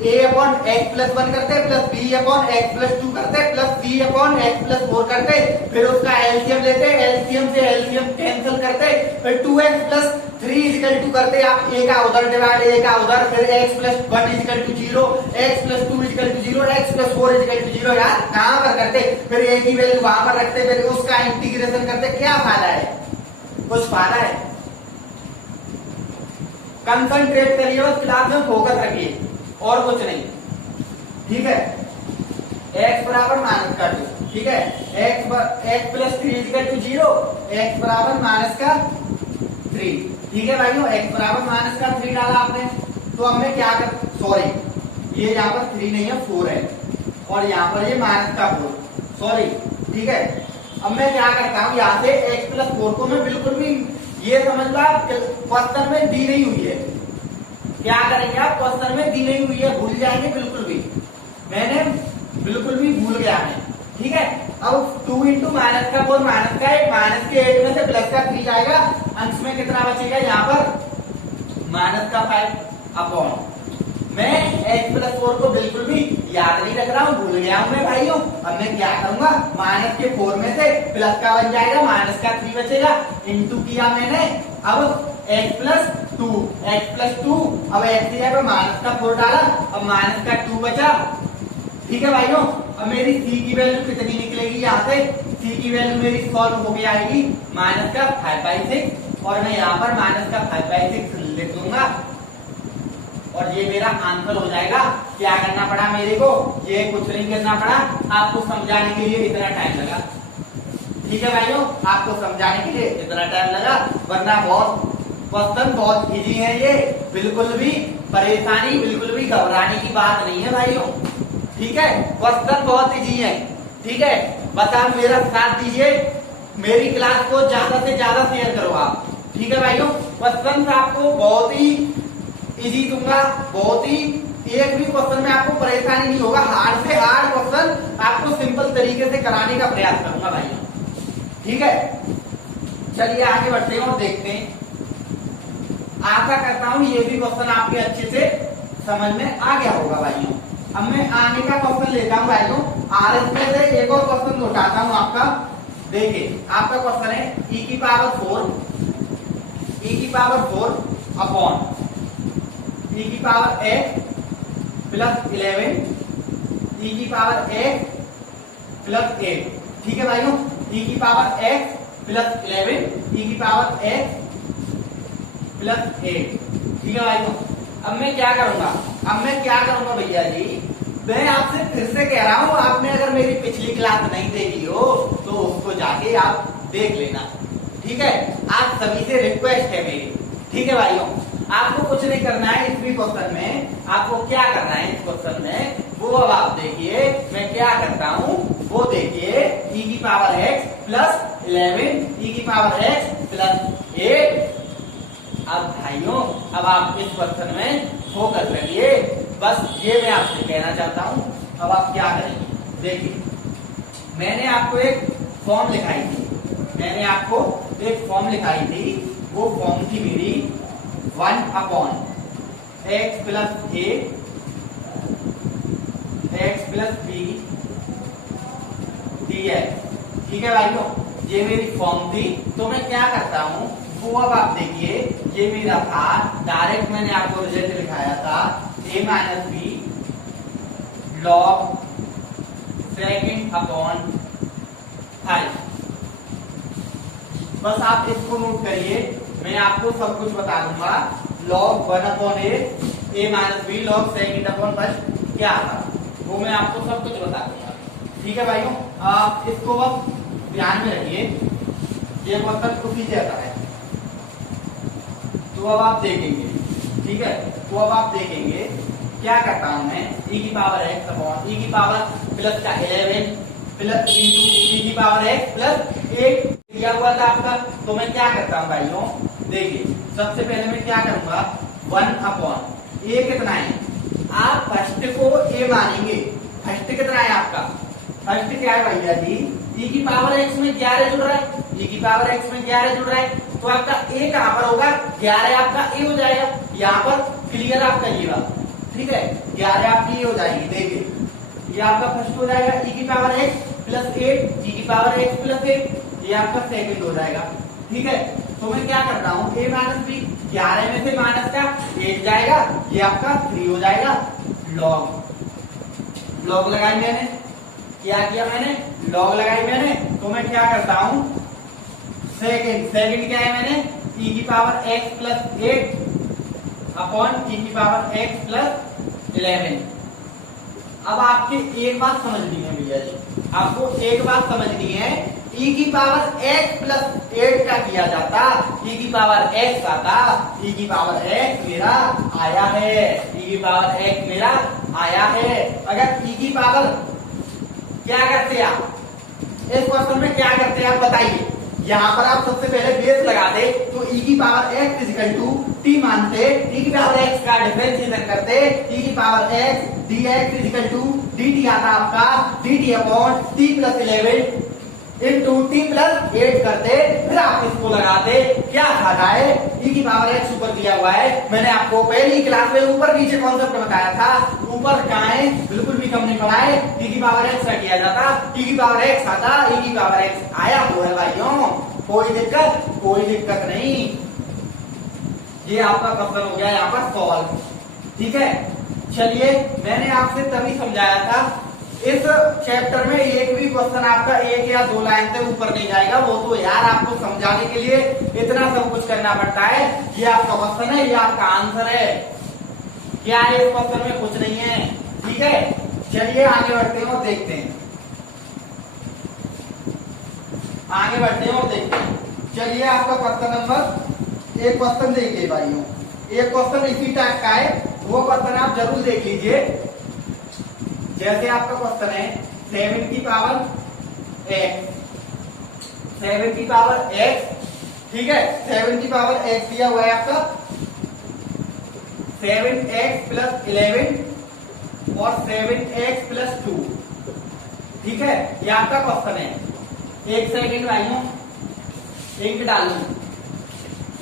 a अपॉन x प्लस 1 करते, plus b upon x plus 2 करते, plus c upon x plus 4 करते, फिर उसका एलसीएम लेते, एलसीएम से एलसीएम कैंसिल करते, फिर 2x प्लस 3 इजिकल टू करते, आप a का उधर डिवाइड, a का उधर, फिर x plus 1 is equal to 0, x plus 2 is equal to 0, x plus 4 is equal to 0, यार कहां पर करते, फिर a की वैल्यू वहां पर रखते, फिर उसका इंटीग्रेशन करते, क्या फायदा है, कुछ फायदा है। कंसंट्रेट करिए, बस क्लास में फोकस रखिए और कुछ नहीं, ठीक है। x बराबर माइनस का 2, ठीक है, x plus 3 is equal to 0, x बराबर माइनस का 3, ठीक है भाइयों, x बराबर माइनस का 3 डाला आपने, तो अब मैं क्या कर, सॉरी ये यहाँ पर 3 नहीं है 4 है, और यहाँ पर ये माइनस का 4, सॉरी, ठीक है। अब मैं क्या करता हूँ, यहाँ से x प्लस 4 को मैं बिल्कुल भी, ये समझ लो क्वेश्चन में दी नहीं हुई है, क्या करेंगे आप, क्वेश्चन में दी नहीं हुई है, भूल जाएंगे बिल्कुल भी, मैंने बिल्कुल भी भूल गया मैं, ठीक है। अब 2 इंटू माइनस का 4, माइनस का 1, माइनस के 1 में से प्लस का 3 जाएगा, अंश में कितना बचेगा, यहाँ पर माइनस का 5 अपॉन, मैं x प्लस 4 को बिल्कुल भी याद नहीं रख रहा हूँ, भूल गया हूँ मैं भाइयों। अब मैं क्या करूंगा, माइनस के 4 में से प्लस का 1 जाएगा, माइनस का 3 बचेगा, इंटू किया मैंने, अब x+2 x+2 अब x की जगह माइनस का 4 डाला, अब माइनस का 2 बचा। ठीक है भाइयों, अब मेरी c की वैल्यू कितनी निकलेगी यहाँ से, c की वैल्यू मेरी सॉल्व होके आएगी माइनस का 5/6 और मैं यहाँ पर माइनस का 5/6 लिख दूंगा और ये मेरा आंसर हो जाएगा। क्या करना पड़ा मेरे को, ये कुछ नहीं करना पड़ा, आपको समझाने के लिए इतना टाइम लगा। ठीक है भाइयों, आपको समझाने के लिए इतना टाइम लगा, वरना बहुत क्वेश्चन बहुत इजी है ये, बिल्कुल भी परेशानी बिल्कुल भी घबराने की बात नहीं है भाइयों। ठीक है, क्वेश्चन बहुत इजी है। ठीक है, बस आप मेरा साथ दीजिए, मेरी क्लास को ज्यादा से ज्यादा शेयर करो आप। ठीक है भाइयों, क्वेश्चन आपको बहुत ही इजी दूंगा, बहुत ही एक भी क्वेश्चन में आपको परेशानी नहीं होगा, हार्ड से हार्ड क्वेश्चन आपको सिंपल तरीके से कराने का प्रयास करूंगा भाइयों। ठीक है, चलिए आगे बढ़ते हैं और देखते हैं। आशा करता हूं ये भी क्वेश्चन आपके अच्छे से समझ में आ गया होगा भाइयों। अब मैं आगे का क्वेश्चन लेता हूं भाइयों, RS में से एक और क्वेश्चन उठाता हूं आपका। देखिए आपका क्वेश्चन है e⁴ अपॉन e⁴x + 11 e⁴x + 8। ठीक है भाइयों, e⁴x + 11 e⁴x + 8। ठीक है भाइयों, अब मैं क्या करूंगा भैया जी, मैं आपसे फिर से कह रहा हूं, आपने अगर मेरी पिछली क्लास नहीं देखी हो तो उसको जाके आप देख लेना। ठीक है, आप सभी से रिक्वेस्ट है मेरी। ठीक है भाइयों, आपको कुछ नहीं करना है इस भी क्वेश्चन में, आपको क्या करना है इस क्वेश्चन में वो अब आप देखिए मैं क्या करता हूं, वो देखिए e⁴x + 11 e⁴x + 8। अब भाइयों, अब आप इस क्वेश्चन में फोकस करिए, बस ये मैं आपसे कहना चाहता हूं। अब आप क्या करेंगे, देखिए मैंने आपको एक फॉर्म लिखाई थी, वो फॉर्म थी मेरी 1/x + a x + b dx। ठीक है भाइयों, ये मेरी फॉर्म थी। तो मैं क्या करता हूं वो अब आप देखिए, ये मेरा था डायरेक्ट, मैंने आपको रिजल्ट लिखाया था a - b log second upon 5। बस आप इसको नोट करिए, मैं आपको सब कुछ बता दूंगा। log 1/a - b log second upon 5 क्या था वो मैं आपको सब कुछ बता दूंगा। ठीक है भाइयों, आप इसको बस ध्यान में रखिए, ये क्वेश्चन उसी जैसा है। तो अब आप देखेंगे, ठीक है, तो अब आप देखेंगे क्या करता हूं मैं, e⁴x अपॉन e⁴ प्लस का 11 प्लस इंटू e⁴x + 8 दिया हुआ था आपका। तो मैं क्या करता हूं भाइयों, देखिए सबसे पहले मैं क्या करूंगा, 1/a कितना है, आप फर्स्ट को a मानेंगे। फर्स्ट कितना है आपका, फर्स्ट क्या है भैया जी, e⁴x में 11 जुड़ रहा है, e⁴x में 11 जुड़ रहा है, तो आपका a कहां पर होगा, 11 आपका a हो जाएगा। यहाँ पर क्लियर आप करिएगा। ठीक है, 11 आपकी ये हो जाएगी। देखिए ये आपका फर्स्ट हो जाएगा e⁴x + 8 e⁴x + 8, ये आपका सेकंड हो जाएगा। ठीक है, तो मैं क्या करता हूँ, a - b 11 में से माइनस का 8 जाएगा, ये आपका 3 हो जाएगा। लॉग लगाई मैंने, क्या किया मैंने, लॉग लगाई मैंने। तो मैं क्या करता हूं, सेकंड क्या है मैंने, e⁴x + 8 अपॉन e⁴x + 11। अब आपकी एक बात समझनी है भैया जी, आपको एक बात समझनी है, e⁴x + 8 का किया जाता, e⁴x आता, e⁴x मेरा आया है, e⁴x मेरा आया है। अगर क्या करते आप इस क्वेश्चन में, क्या करते आप बताइए, यहाँ पर आप सबसे पहले बेस लगाते, तो e⁴x = t मानते, e⁴x का डिफरेंशिएशन करते, e⁴x dx = dt आता आपका, dt upon t + 11 into t + 8 करते, फिर आप इसको लगाते, क्या आता है, e⁴x ऊपर दिया हुआ है। मैंने आपको पहली क्लास में ऊपर नीचे कॉन्सेप्ट बताया था, ऊपर कहाँ है, बिल्कुल भी कम नहीं पड़ा है, e⁴x का किया जाता, e⁴x आता, e⁴x आया हुआ है भाइयों, कोई दिक्कत नहीं। ये आपका क्वेश्चन हो गया यहाँ पर सॉल्व। ठीक है, चलिए मैंने आपसे तभी समझाया था इस चैप्टर में एक भी क्वेश्चन आपका एक या दो लाइन से ऊपर नहीं जाएगा। वो तो यार आपको समझाने के लिए इतना सब कुछ करना पड़ता है। ये आपका क्वेश्चन है, ये आपका आंसर है। क्या है इस क्वेश्चन में? कुछ नहीं है। ठीक है, चलिए आगे बढ़ते हैं और देखते हैं। आगे बढ़ते हैं और देखते हैं। चलिए आपका क्वेश्चन नंबर एक क्वेश्चन देखिए भाइयों, एक क्वेश्चन इसी टाइप का है, वो क्वेश्चन आप जरूर देख लीजिए। जैसे आपका क्वेश्चन है 7 की पावर x, 7 की पावर x। ठीक है, 7 की पावर x दिया हुआ है आपका 7x प्लस 11 और 7x प्लस 2। ठीक है, ये आपका क्वेश्चन है। एक सेकेंड भाइयों, इंक डाल लूं।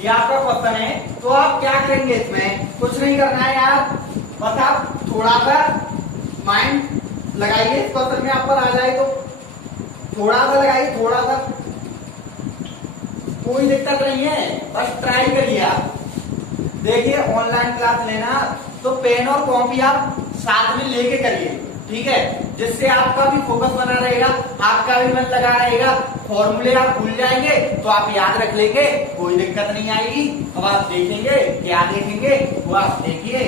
ये आपका क्वेश्चन है, तो आप क्या करेंगे इसमें? कुछ नहीं करना है यार, बस आप थोड़ा सा माइंड लगाइए। इस क्वेश्चन में आप पर आ जाए तो थोड़ा सा लगाइए, थोड़ा सा, कोई दिक्कत नहीं है, बस ट्राई करिए आप। देखिए ऑनलाइन क्लास लेना तो पेन और कॉपी आप साथ में लेके करिए। ठीक है, जिससे आपका भी फोकस बना रहेगा, आपका भी मन लगा रहेगा। फॉर्मूले आप भूल जाएंगे तो आप याद रख लेंगे, कोई दिक्कत नहीं आएगी। अब आप देखेंगे, क्या देखेंगे वो आप देखिए।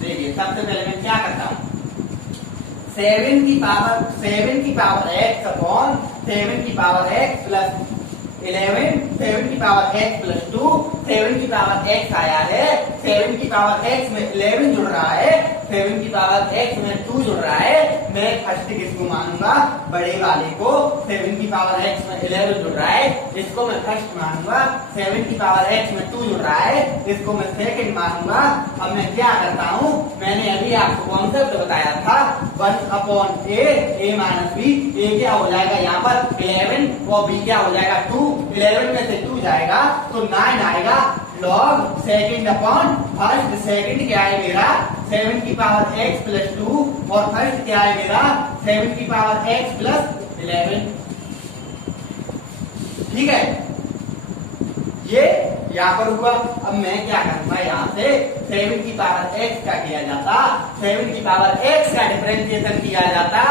देखिए सबसे पहले मैं क्या करता हूं, 7 की पावर x अपॉन 7 की पावर x प्लस 11, 7 की पावर x प्लस 2, 7 की पावर x आया है, 7 की पावर x में 11 जुड़ रहा है, 7 की पावर x में 2 जुड़ रहा है। मैं फर्स्ट किसको मानूंगा? बड़े वाले को। 7 की पावर x में 11 जुड़ रहा है, इसको मैं फर्स्ट मानूंगा। 7 की पावर x में 2 जुड़ रहा है, इसको मैं सेकंड मानूंगा। अब मैं क्या करता हूं, मैंने अभी आपको कॉन्सेप्ट बताया था 1 upon a minus b। a क्या हो जाएगा यहाँ पर 11 और b क्या हो जाएगा 2। 11 में से 2 जाएगा तो 9 आएगा। Log second upon first, second क्या है मेरा 7 की पावर x प्लस 2 और फर्स्ट क्या है मेरा 7 की पावर x प्लस 11। ठीक है, ये यहाँ पर हुआ। अब मैं क्या करूंगा, यहाँ से 7 की पावर x का किया जाता, 7 की पावर x का डिफरेंशिएशन किया जाता।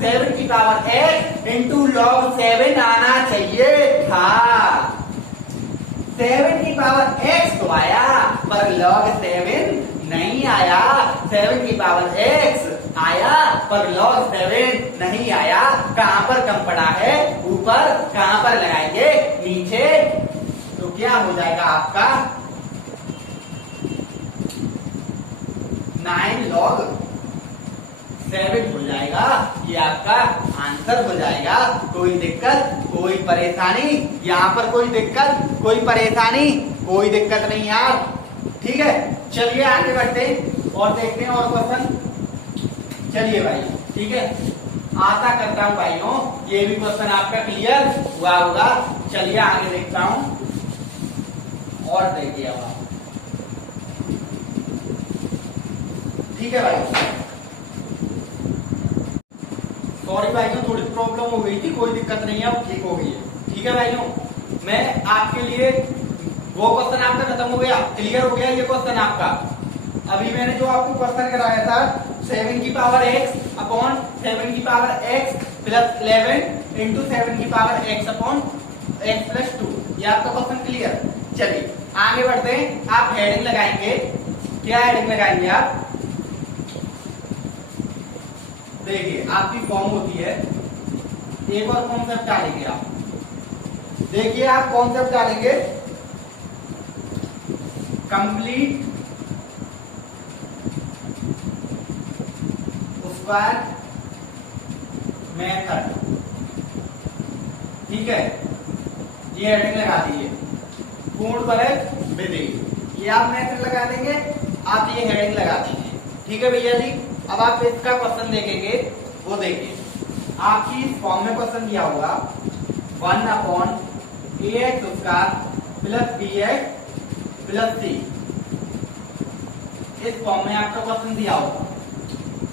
7 की पावर x इंटू लॉग 7 आना चाहिए था। 7 की पावर x तो आया पर log 7 नहीं आया। 7 की पावर x आया पर log 7 नहीं आया। कहां पर कम पड़ा है? ऊपर। कहां पर लगाएंगे? नीचे। तो क्या हो जाएगा आपका 9 log 7 हो जाएगा। ये आपका आंसर हो जाएगा। कोई दिक्कत, कोई परेशानी? यहाँ पर कोई दिक्कत, कोई परेशानी? कोई दिक्कत नहीं यार। ठीक है, चलिए आगे बढ़ते हैं और देखते हैं और क्वेश्चन। चलिए भाई, ठीक है, आशा करता हूं भाइयों ये भी क्वेश्चन आपका क्लियर हुआ होगा। चलिए आगे देखता हूं और देखिए अब आप। ठीक है भाई, सॉरी भाइयों थोड़ी प्रॉब्लम हो गई थी, कोई दिक्कत नहीं है, अब ठीक हो गई है। ठीक है भाइयों, मैं आपके लिए वो क्वेश्चन आपका खत्म हो गया, क्लियर हो गया ये क्वेश्चन आपका। अभी मैंने जो आपको क्वेश्चन कराया था 7 की पावर x अपॉन 7 की पावर x प्लस 11 इंटू 7 की power x upon x plus 2, ये आपका क्वेश्चन क्लियर। चलिए आगे बढ़ते हैं। आप हेडिंग लगाएंगे, क्या हेडिंग लगाएंगे आप? देखिए आपकी फॉर्म होती है, एक और कॉन्सेप्ट डालेंगे आप। देखिए आप कॉन्सेप्ट डालेंगे कंप्लीट स्क्वायर मेथड। ठीक है, ये हेडिंग लगा दीजिए, पूर्णपरक विधि, ये आप मेथड लगा देंगे, आप ये हेडिंग लगा देंगे। ठीक है भैया जी, अब आप इसका क्वेश्चन देखेंगे, वो देखिए आपकी इस फॉर्म में क्वेश्चन दिया होगा 1 upon ax square plus bx plus c। इस फॉर्म में आपका क्वेश्चन दिया होगा,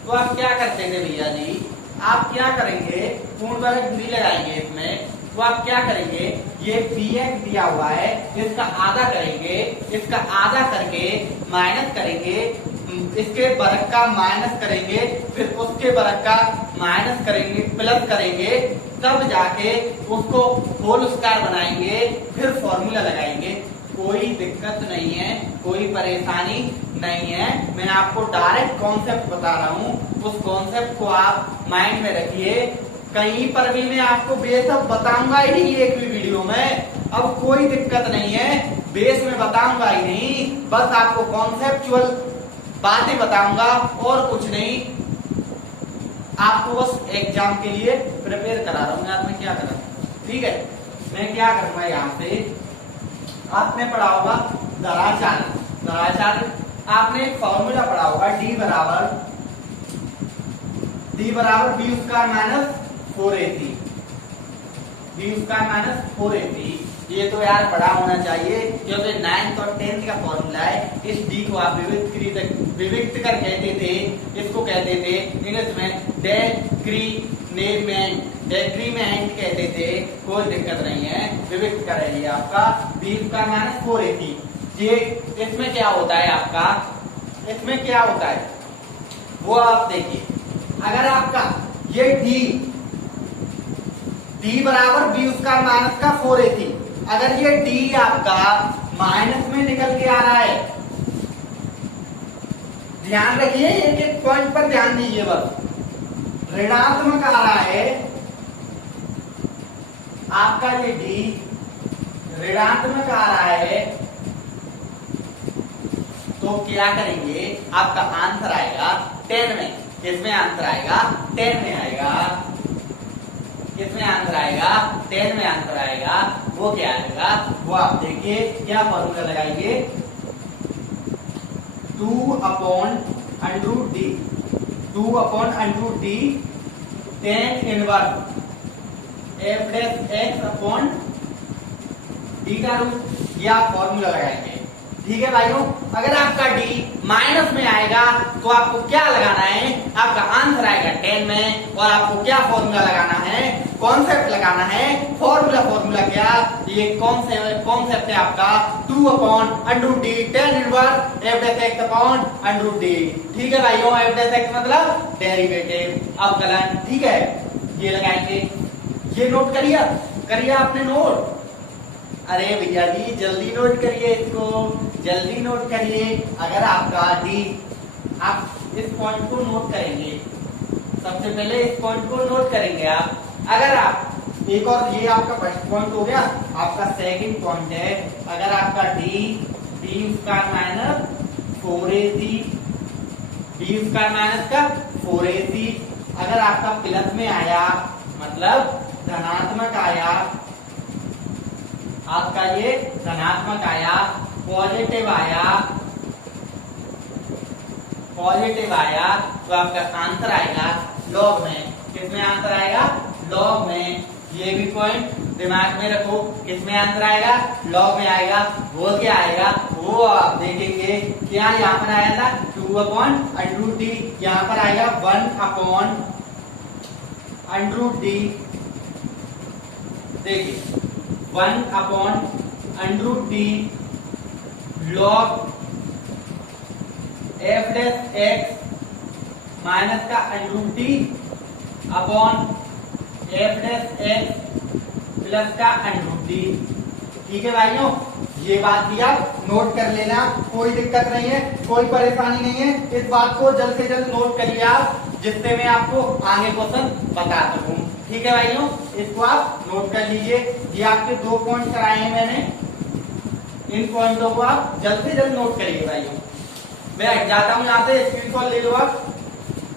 तो आप क्या करते थे भैया जी? आप क्या करेंगे, पूर्णपरक विधि लगाएंगे इसमें। तो आप क्या करेंगे, ये px दिया हुआ है, इसका आधा करेंगे, इसका आधा करके माइनस करेंगे, इसके वर्ग का माइनस करेंगे, फिर उसके वर्ग का माइनस करेंगे, प्लस करेंगे, तब जाके उसको होल स्क्वायर बनाएंगे, फिर फॉर्मूला लगाएंगे। कोई दिक्कत नहीं है, कोई परेशानी नहीं है, मैं आपको डायरेक्ट कॉन्सेप्ट बता रहा हूँ, उस कॉन्सेप्ट को आप माइंड में रखिए। कहीं पर भी मैं आपको बेसिक बताऊंगा ही नहीं एक भी वीडियो में, अब कोई दिक्कत नहीं है, बेस में बताऊंगा ही नहीं, बस आपको कॉन्सेप्चुअल बातें बताऊंगा और कुछ नहीं, आपको बस एग्जाम के लिए प्रिपेयर करा रहा हूँ। यार मैं क्या कर रहा हूँ, ठीक है, मैं क्या करूंगा यहाँ पे, आपने पढ़ा होगा दराचार्य, आपने एक फॉर्मूला पढ़ा होगा डी बराबर B square minus 4ac, B square minus 4ac। ये तो यार पढ़ा होना चाहिए, क्योंकि 9th और 10th का फॉर्मूला है। इस डी को आप विविक्त कर कहते थे, इसको कहते थे इंग्लिश में डेक्रीमेंट कहते थे, कोई दिक्कत नहीं है, विविक्त करेंगे आपका बी स्क्वायर माइनस 4ac। ये इसमें क्या होता है आपका, इसमें क्या होता है वो आप देखिए, अगर आपका ये डी बराबर बी स्क्वायर माइनस का 4ac, अगर ये डी आपका माइनस में निकल के आ रहा है, ध्यान रखिए एक एक पॉइंट पर ध्यान दीजिए, बस ऋणात्मक आ रहा है आपका, ये डी ऋणात्मक आ रहा है, तो क्या करेंगे, आपका आंसर आएगा 10 में, किसमें आंसर आएगा 10 में आएगा, किसमें आंसर आएगा 10 में आंसर आएगा। वो क्या आएगा, वो आप देखिए क्या फॉर्मूला लगाएंगे, 2/√d, 2/√d tan inverse f dash x upon d का रूट, ये आप फॉर्मूला लगाएंगे। ठीक है भाइयों, अगर आपका डी माइनस में आएगा तो आपको क्या लगाना है, आपका आंसर आएगा 10 में, और आपको क्या फॉर्मूला लगाना है, कॉन्सेप्ट लगाना है, फॉर्मूला क्या, ये कॉन्सेप्ट है आपका 2/√d tan inverse f dash x upon √d। ठीक है भाइयों, f डैश x मतलब डेरिवेटिव अवकलन। ठीक है, ये लगाएंगे, ये नोट करिए आपने नोट, अरे भैया जी जल्दी नोट करिए, इसको जल्दी नोट करिए। अगर आपका डी, आप इस पॉइंट को नोट करेंगे, सबसे पहले इस पॉइंट को नोट करेंगे आप, अगर आप एक और, ये आपका फर्स्ट पॉइंट हो गया, आपका सेकंड पॉइंट है, अगर आपका D square minus 4ac, D square minus का 4ac, अगर आपका प्लस में आया मतलब धनात्मक आया, आपका ये धनात्मक आया, पॉजिटिव आया, तो आपका आंसर आएगा लॉग में, किसमें आंसर आएगा, लॉग में। ये भी पॉइंट दिमाग में रखो, किसमें आंसर आएगा, लॉग में आएगा। वो क्या आएगा, वो आप देखेंगे, क्या यहाँ पर आया था 2/√d, यहाँ पर आएगा 1/√d, देखिए 1/√d log f dash x minus का √d upon f dash x plus का √d। ठीक है भाइयों, ये बात भी आप नोट कर लेना, कोई दिक्कत नहीं है, कोई परेशानी नहीं है, इस बात को जल्द से जल्द नोट करिए आप, जिससे मैं आपको आगे क्वेश्चन बता सकूं। ठीक है भाइयों, इसको आप नोट कर लीजिए। ये आपके 2 पॉइंट कराए हैं मैंने, इन पॉइंटों को आप जल्द से जल्द नोट करिए भाइयों। मैं हट जाता हूँ यहाँ से, स्क्रीनशॉट ले लो आप,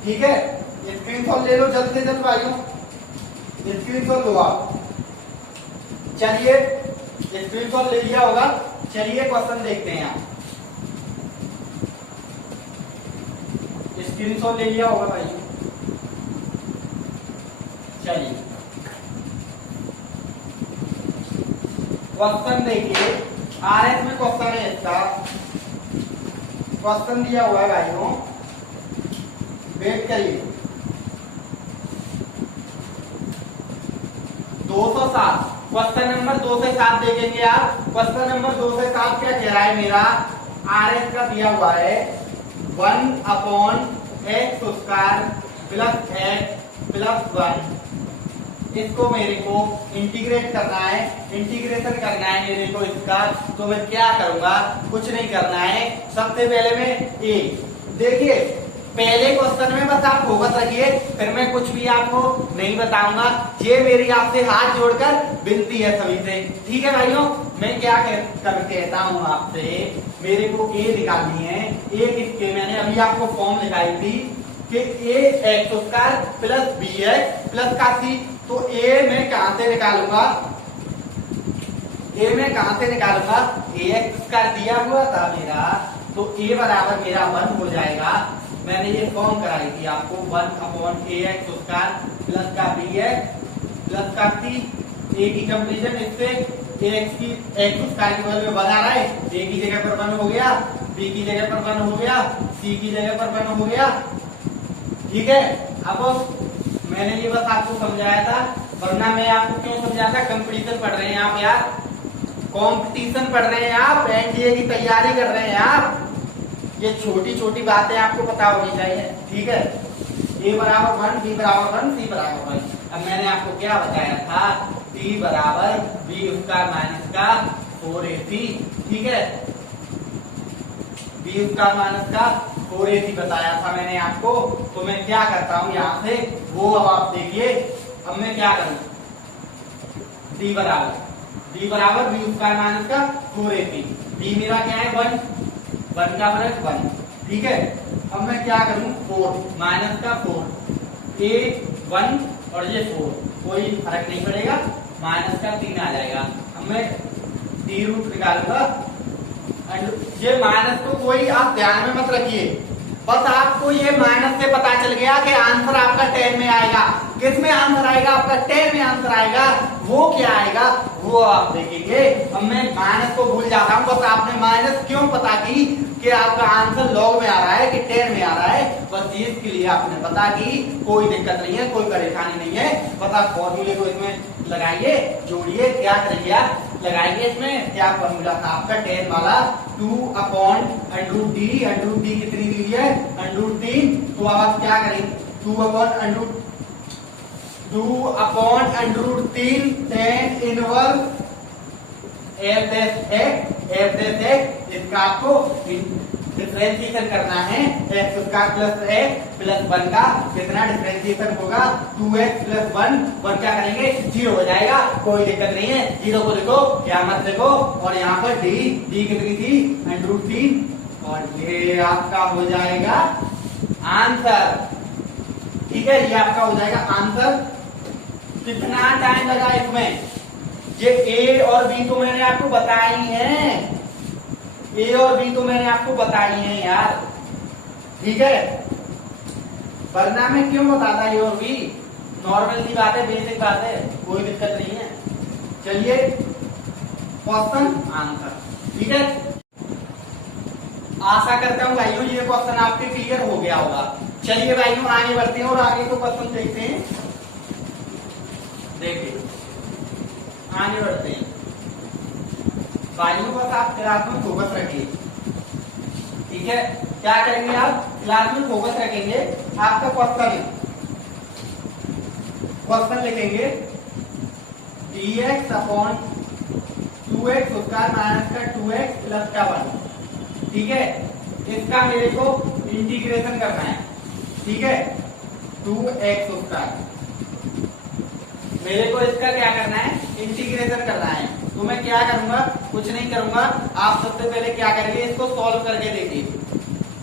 ठीक है, स्क्रीनशॉट ले लो जल्द से जल्द भाइयों, स्क्रीनशॉट लो आप। चलिए, स्क्रीनशॉट ले लिया होगा, चलिए क्वेश्चन देखते हैं आप, स्क्रीनशॉट ले लिया होगा भाइयों। चलिए क्वेश्चन देखिए, आरएस में क्वेश्चन है इसका, क्वेश्चन दिया हुआ है भाइयों, वेट करिए। 207। क्वेश्चन नंबर 2 से 7 देखेंगे आप। क्वेश्चन नंबर 2 से 7 क्या कह रहा है मेरा, आर एस का दिया हुआ है 1/x² प्लस x प्लस 1। इसको मेरे को इंटीग्रेट करना है, इंटीग्रेशन करना है मेरे को इसका। तो मैं क्या करूंगा, कुछ नहीं करना है। सबसे पहले मैं ए, देखिए पहले क्वेश्चन में बस आप फोकस रखिए, फिर मैं कुछ भी आपको नहीं बताऊंगा। ये मेरी आपसे हाथ जोड़कर विनती है सभी से, ठीक है भाइयों। मैं क्या कहता हूं आपसे, मेरे को ए निकालनी है। ए किसके, मैंने अभी आपको फॉर्म लिखाई थी कि a² प्लस bx प्लस का c। तो ए मैं कहां से निकालूंगा, ए में कहां से निकालूंगा, ax² दिया हुआ था मेरा, तो a बराबर मेरा 1 हो जाएगा। मैंने ये फॉर्म कराई थी आपको, 1/ax² प्लस का bx प्लस का c। a की कंपेरिजन इससे ax की x² की वैल्यू बना रहा है, a की जगह पर 1 हो गया, b की जगह पर 1 हो गया, c की जगह पर 1 हो गया, ठीक है। अब मैंने ये बस आपको समझाया था, वरना मैं आपको क्यों समझाता, कंपटीशन पढ़ रहे हैं आप यार, कंपटीशन पढ़ रहे हैं आप, एनडीए की तैयारी कर रहे हैं आप। ये छोटी छोटी बातें आपको पता होनी चाहिए, ठीक है। a बराबर 1, b बराबर 1, c बराबर 1। अब मैंने आपको क्या बताया था, t बराबर b² माइनस का 4ac, ठीक है। b² माइनस का 4ac बताया था मैंने आपको। तो मैं क्या करता हूं यहाँ से, वो अब आप देखिए। अब मैं क्या करूं, d बराबर b² माइनस का 4ac, b मेरा क्या है 1 का फर्क 1, ठीक है। अब मैं क्या करूं, 4 माइनस का 4, a 1 और ये 4, कोई फर्क नहीं पड़ेगा, माइनस का 3 आ जाएगा। अब मैं d रूट निकालूंगा। ये माइनस को कोई आप ध्यान में मत रखिए, बस आपको ये माइनस से पता चल गया कि आंसर आपका 10 में आएगा। किस में आंसर आएगा आपका, 10 में आंसर आएगा। वो क्या आएगा वो आप देखेंगे। अब मैं माइनस को भूल जाता हूं, बस आपने माइनस क्यों पता की कि आपका आंसर लॉग में आ रहा है कि 10 में आ रहा है, बस इसके लिए आपने पता की। कोई दिक्कत नहीं है, कोई परेशानी नहीं है। बस आप फॉर्मूले को इसमें लगाइए, जोड़िए, क्या करेंगे आप, लगाएंगे इसमें क्या फॉर्मूला था आपका 10 वाला, 2/√d। √d कितनी दी है, √3। तो आप क्या करेंगे, 2/√3 tan इनवर्स f' इसका आपको डिफरेंशिएशन करना है। x² प्लस x प्लस 1 का कितना डिफरेंशिएशन होगा, 2x प्लस 1 क्या करेंगे, 0 हो जाएगा, कोई दिक्कत नहीं है। 0 को लिखो, यहाँ मत लिखो, और यहाँ पर d कितनी थी, √3, और ये आपका हो जाएगा आंसर, ठीक है। ये आपका हो जाएगा आंसर। कितना टाइम लगा इसमें, ये a और b तो मैंने आपको बताई है, ए और बी तो मैंने आपको बताई है यार, ठीक है। वरना मैं क्यों बताता ए और बी, नॉर्मल सी बात है, बेसिक बात है, कोई दिक्कत नहीं है। चलिए क्वेश्चन आंसर, ठीक है। आशा करता हूं भाइयों ये क्वेश्चन आपके क्लियर हो गया होगा। चलिए भाइयों आगे बढ़ते हैं और आगे को क्वेश्चन देखते हैं। देखिए आगे बढ़ते हैं भाइयों, बस आप क्लास में फोकस रखिए, ठीक है। क्या करेंगे आप, क्लास में फोकस रखेंगे। आपका क्वेश्चन लिखेंगे dx/2x² माइनस का 2x प्लस का 1, ठीक है। इसका मेरे को इंटीग्रेशन करना है, ठीक है। 2x² मेरे को इसका क्या करना है, इंटीग्रेशन करना है। तो मैं क्या करूंगा, कुछ नहीं करूंगा। आप सबसे पहले क्या करेंगे, इसको सॉल्व करके देखिए।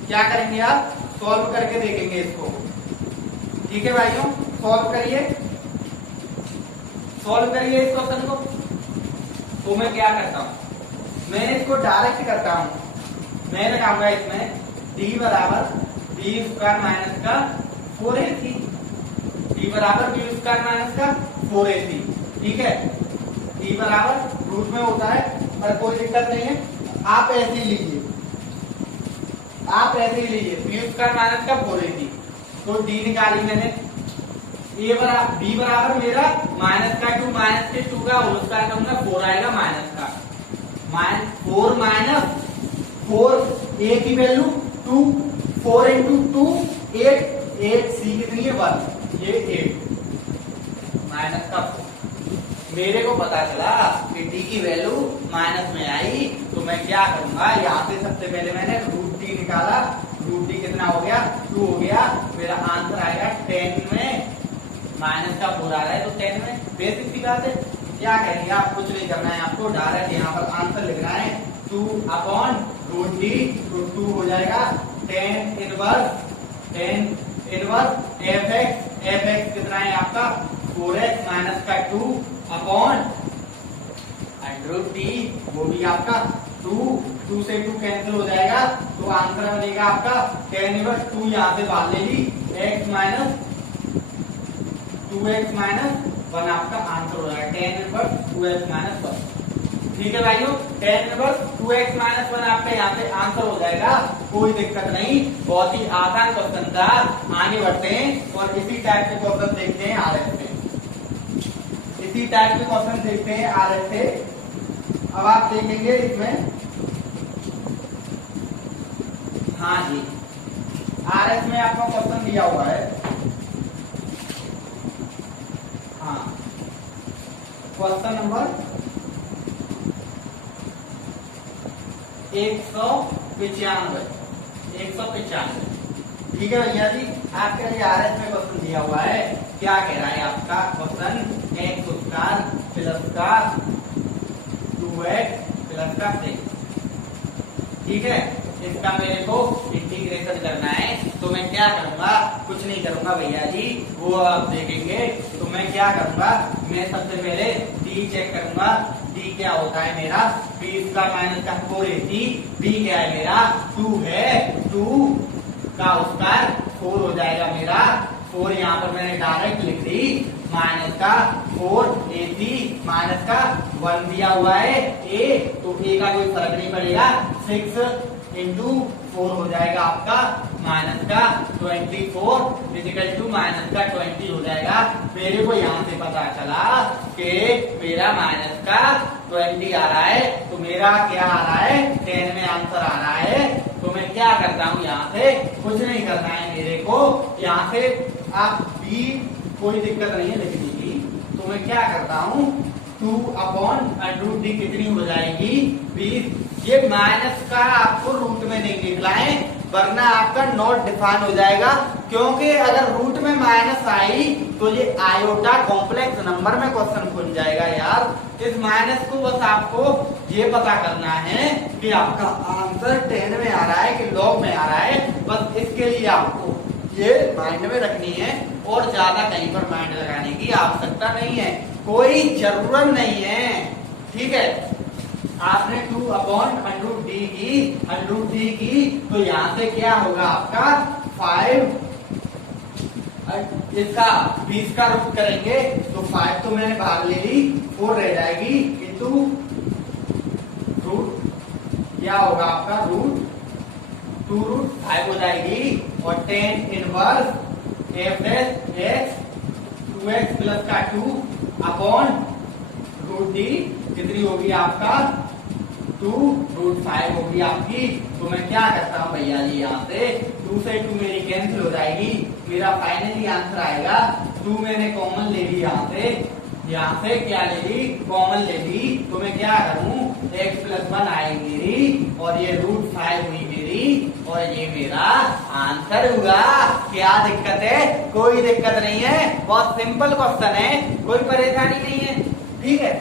क्या करेंगे आप, सॉल्व करके देखेंगे इसको, ठीक है भाइयों। सॉल्व करिए, सॉल्व करिए इस क्वेश्चन को। तो मैं क्या करता हूं, मैं इसको डायरेक्ट करता हूं। मैं लगाऊंगा इसमें d बराबर b² माइनस का 4ac, d बराबर b² माइनस का 4ac, ठीक है। d बराबर रूट में होता है, पर कोई दिक्कत नहीं है, आप ऐसे ही लीजिए, आप ऐसे ही लीजिए, b² माइनस का 4ac। तो d निकाली मैंने, बी बराबर मेरा माइनस का 2 माइनस के 2 का होल स्क्वायर करूंगा 4 आएगा माइनस का 4 माइनस 4 ए की वैल्यू 2 4 इंटू 2 8 8 सी कितनी है 1 ये 8 माइनस का 4 मेरे को पता चला कि डी की वैल्यू माइनस में आई तो मैं क्या करूंगा यहाँ से सबसे पहले मैंने रूट डी निकाला रूट डी कितना हो गया 2 हो गया मेरा आंसर आएगा 10 में माइनस का 4 आ रहा है तो 10 में बेसिक सी बात है क्या करेंगे आप कुछ नहीं करना है आपको डायरेक्ट यहाँ पर आंसर लिखना है 2 अपॉन रूट डी तो 2 हो जाएगा 10 इनवर्स एफ एक्स कितना है आपका 4x माइनस का 2 अपॉन रूट डी वो भी आपका 2 से 2 कैंसिल हो जाएगा तो आंसर बनेगा आपका 10 इनवर्स 2 यहाँ से बाहर ले ली x माइनस 2x माइनस 1 आपका आंसर हो जाएगा 10 इनवर्स 2x माइनस 1 ठीक है भाइयों 10 इनवर्स 2x माइनस 1 आपका यहाँ पे आंसर हो जाएगा कोई दिक्कत नहीं बहुत ही आसान क्वेश्चन था आगे बढ़ते हैं और इसी टाइप के क्वेश्चन देखते हैं आरएफ से इसी टाइप के क्वेश्चन देखते हैं आरएफ से अब आप देखेंगे इसमें हाँ जी आरएफ में आपका क्वेश्चन दिया हुआ है हाँ क्वेश्चन नंबर 195 ठीक है भैया जी आपके लिए आरएस में क्वेश्चन दिया हुआ है क्या कह रहा है आपका क्वेश्चन एक्स स्क्वायर प्लस का 2x प्लस का 6 ठीक है इसका मेरे को इंटीग्रेशन करना है तो मैं क्या करूंगा कुछ नहीं करूंगा भैया जी वो आप देखेंगे तो मैं क्या करूंगा मैं सबसे पहले डी चेक करूंगा डी क्या होता है मेरा बी इसका माइनस का 4ac बी क्या है मेरा 2 है 2 का स्क्वायर 4 हो जाएगा मेरा 4 यहाँ पर मैंने डायरेक्ट लिख दी माइनस का 4ac माइनस का 1 दिया हुआ है a तो a का कोई फर्क नहीं पड़ेगा 6 इंटू 4 हो जाएगा आपका माइनस का 24 फिजिकल टू माइनस का 20 हो जाएगा मेरे को यहाँ से पता चला कि मेरा माइनस का 20 आ रहा है तो मेरा क्या आ रहा है 10 में आंसर आ रहा है तो मैं क्या करता हूँ यहाँ से कुछ नहीं करना है मेरे को यहाँ से आप बी कोई दिक्कत नहीं है लिखने की तो मैं क्या करता हूँ 2 अपॉन रूट डी कितनी हो जाएगी 20 ये माइनस का आपको रूट में नहीं निकला है वरना आपका नॉट डिफाइन हो जाएगा क्योंकि अगर रूट में माइनस आई तो ये आयोटा कॉम्प्लेक्स नंबर में क्वेश्चन खुल जाएगा यार इस माइनस को बस आपको ये पता करना है कि आपका आंसर 10 में आ रहा है कि लॉग में आ रहा है बस इसके लिए आपको ये माइंड में रखनी है और ज्यादा कहीं पर माइंड लगाने की आवश्यकता नहीं है कोई जरूरत नहीं है ठीक है आपने 2 अपॉन अंडरूट डी की तो यहाँ से क्या होगा आपका 5 इसका 20 का रूट करेंगे तो 5 तो मैंने बाहर ले ली 4 रह जाएगी किंतु रूट क्या होगा आपका रूट 2 रूट 5 हो जाएगी और 10 inverse F x 2x plus का 2 अपॉन रूट डी कितनी होगी आपका 2 रूट 5 होगी आपकी तो मैं क्या करता हूँ भैया जी यहाँ से 2 से 2 मेरी कैंसिल हो जाएगी मेरा फाइनली आंसर आएगा 2 मैंने कॉमन ले ली यहाँ से क्या ले ली कॉमन ले ली तो मैं क्या करूँ x प्लस 1 आएगी मेरी और ये रूट 5 हुई मेरी और ये मेरा आंसर हुआ क्या दिक्कत है कोई दिक्कत नहीं है बहुत सिंपल क्वेश्चन है कोई परेशानी नहीं है ठीक है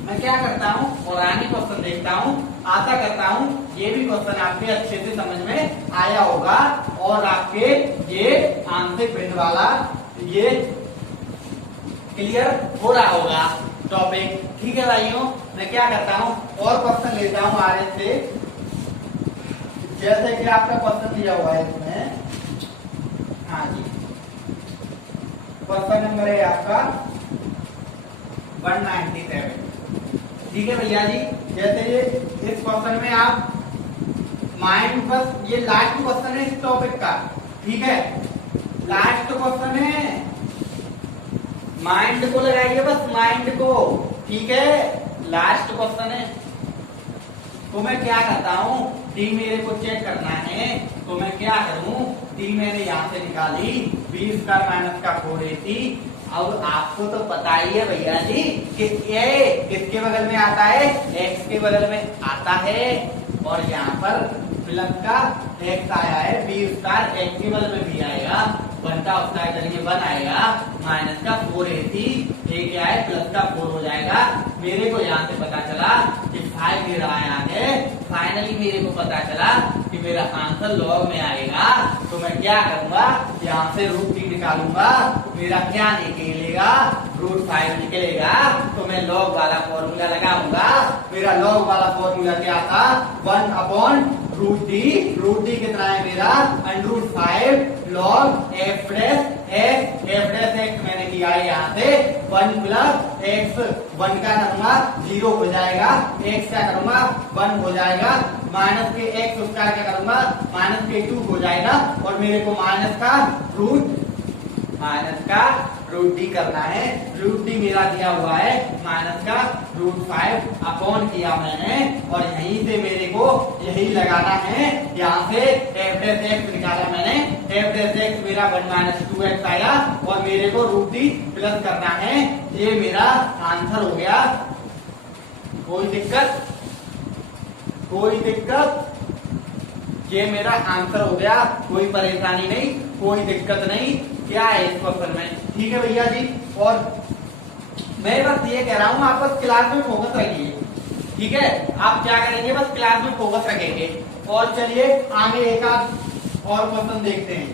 मैं क्या करता हूँ और आगे क्वेश्चन देखता हूँ आशा करता हूँ ये भी क्वेश्चन आपके अच्छे से समझ में आया होगा और आपके ये आंशिक भिन्न वाला ये क्लियर हो रहा होगा टॉपिक ठीक है भाइयों मैं क्या करता हूँ और क्वेश्चन लेता हूँ आगे से जैसे कि आपका क्वेश्चन दिया हुआ है इसमें हाँ जी क्वेश्चन नंबर है आपका 197 ठीक है भैया जी जैसे ये इस क्वेश्चन में आप माइंड बस ये लास्ट क्वेश्चन है इस टॉपिक का ठीक है लास्ट क्वेश्चन है माइंड को लगाइए, बस माइंड को। ठीक है, लास्ट क्वेश्चन है। तो मैं क्या करता हूँ, डी मेरे को चेक करना है, तो मैं क्या करूँ, डी मैंने यहाँ से निकाली, बी स्क्वायर माइनस का 4ac। अब आपको तो पता ही है भैया जी कि ए किसके बगल में आता है, एक्स के बगल में आता है, और यहाँ पर प्लस का एक्स आया है, बी स्क्वायर एक्स के बगल में भी आएगा, वन का स्क्वायर करेंगे 1 आएगा, माइनस का 4ac, ये क्या है प्लस का 4 हो जाएगा। मेरे को यहाँ से पता चला कि 5 मेरा आया है। फाइनली मेरे को पता चला कि मेरा आंसर लॉग में आएगा। तो मैं क्या करूंगा, यहाँ से √3 निकालूंगा, मेरा क्या निकलेगा, √5 निकलेगा। तो मैं लॉग वाला फॉर्मूला लगाऊंगा। मेरा लॉग वाला फॉर्मूला क्या था, 1/√d। √d कितना है मेरा, √5 log f डैश x मैंने किया है यहाँ से 1 + x, 1 का करूंगा 0 हो जाएगा, x का करूंगा 1 हो जाएगा, माइनस के x उसका क्या करूंगा, माइनस के 2 हो जाएगा, और मेरे को माइनस का √d करना है। √d मेरा दिया हुआ है माइनस का √5 अपॉन किया मैंने, और यहीं से मेरे को यही लगाना है। यहाँ से f डैश x निकाला मैंने, f डैश x मेरा 1 - 2x आया, और मेरे को √d प्लस करना है। ये मेरा आंसर हो गया। कोई दिक्कत, कोई दिक्कत, ये मेरा आंसर हो गया, कोई परेशानी नहीं, कोई दिक्कत नहीं। क्या है इस क्वेश्चन में, ठीक है भैया जी। और मैं बस ये कह रहा हूँ, आप बस क्लास में फोकस रखिए, ठीक है। आप क्या करेंगे, बस क्लास में फोकस रखेंगे। और चलिए आगे एक आध और क्वेश्चन देखते हैं,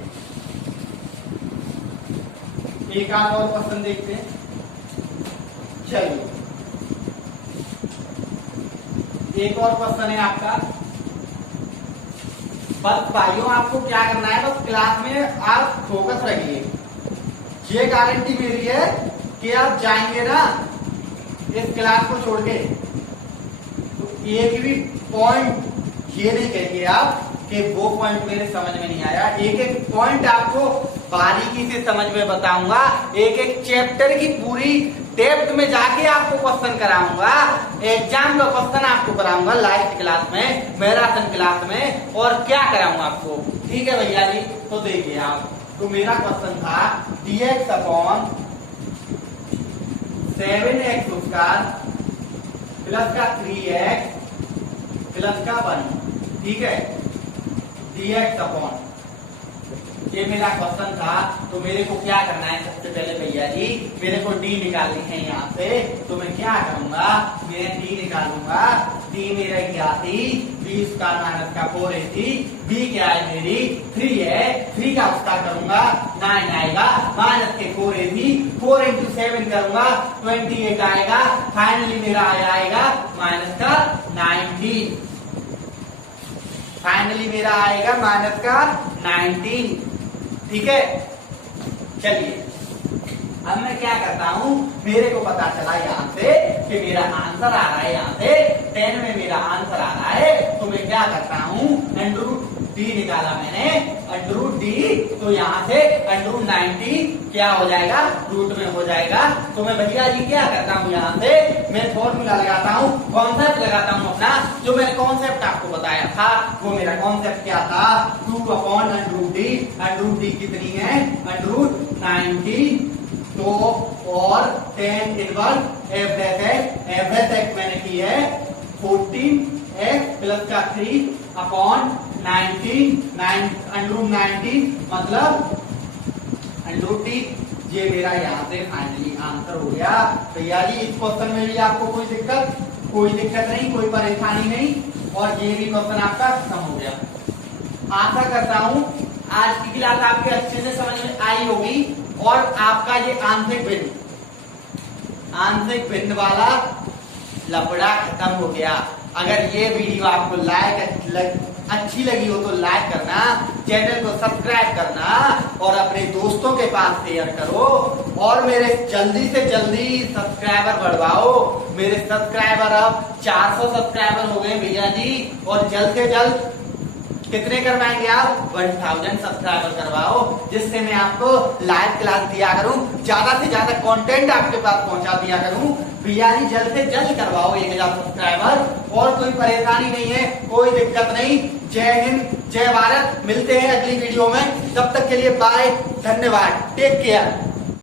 एक आध और क्वेश्चन देखते हैं। चलिए एक और क्वेश्चन है आपका। बस भाइयों आपको क्या करना है, बस क्लास में आप फोकस रखिए। ये गारंटी मेरी है कि आप जाएंगे ना इस क्लास को छोड़ के, तो एक भी पॉइंट ये नहीं कहेंगे आप कि वो पॉइंट मेरे समझ में नहीं आया। एक एक पॉइंट आपको बारीकी से समझ में बताऊंगा, एक एक चैप्टर की पूरी डेप्थ में जाके आपको क्वेश्चन कराऊंगा, एग्जाम का क्वेश्चन आपको कराऊंगा लास्ट क्लास में, मैराथन क्लास में। और क्या कराऊंगा आपको, ठीक है भैया जी। तो देखिए आप, तो मेरा क्वेश्चन था dx upon 7x square plus का 3x प्लस का 1, ठीक है, dx अपॉन, ये मेरा क्वेश्चन था। तो मेरे को क्या करना है, सबसे पहले भैया जी मेरे को डी निकालनी है यहाँ से। तो मैं क्या करूंगा, मैं डी निकालूंगा। डी मेरा क्या थी, बी स्क्वायर माइनस का 4ac, बी क्या है मेरी 3 है, 3 का स्क्वायर करूंगा 9 आएगा, माइनस के 4ac, 4 × 7 करूंगा 28 आएगा। फाइनली मेरा आएगा माइनस का 19, फाइनली मेरा आएगा माइनस का 19, ठीक है। चलिए अब मैं क्या करता हूँ, मेरे को पता चला यहाँ से कि मेरा आंसर आ रहा है, यहाँ से 10 में मेरा आंसर आ रहा है। तो मैं क्या करता हूँ, √d निकाला मैंने, √d, तो यहाँ से √90 क्या हो जाएगा, रूट में हो जाएगा। तो मैं भैया जी क्या करता हूँ, यहाँ से मैं फॉर्मूला लगाता हूँ, कॉन्सेप्ट लगाता हूँ अपना, जो मैंने कॉन्सेप्ट आपको बताया था। वो मेरा कॉन्सेप्ट क्या था, 2/√d, √d कितनी है, √90, तो और tan inverse f dash x मैंने की है 14x प्लस का 3 अपॉन 19, √90 मतलब √d। ये मेरा यहाँ से फाइनली आंसर हो गया। भैया जी इस क्वेश्चन में भी आपको कोई दिक्कत नहीं, कोई परेशानी नहीं, और ये भी क्वेश्चन आपका खत्म हो गया। आशा करता हूँ आज की क्लास आपके अच्छे से समझ में आई होगी, और आपका ये आंशिक भिन्न वाला लफड़ा खत्म हो गया। अगर ये वीडियो आपको अच्छी लगी हो तो लाइक करना, चैनल को सब्सक्राइब करना, और अपने दोस्तों के पास शेयर करो, और मेरे जल्दी से जल्दी सब्सक्राइबर बढ़वाओ। मेरे सब्सक्राइबर अब 400 सब्सक्राइबर हो गए भैया जी, और जल्द से जल्द कितने करवाएंगे आप? 1000 सब्सक्राइबर करवाओ, जिससे मैं आपको लाइव क्लास दिया करूं, ज्यादा से ज्यादा कंटेंट आपके पास पहुंचा दिया करूं। भैया जी जल्द से जल्द करवाओ 1000 सब्सक्राइबर। और कोई परेशानी नहीं है, कोई दिक्कत नहीं। जय हिंद, जय भारत। मिलते हैं अगली वीडियो में, तब तक के लिए बाय, धन्यवाद, टेक केयर।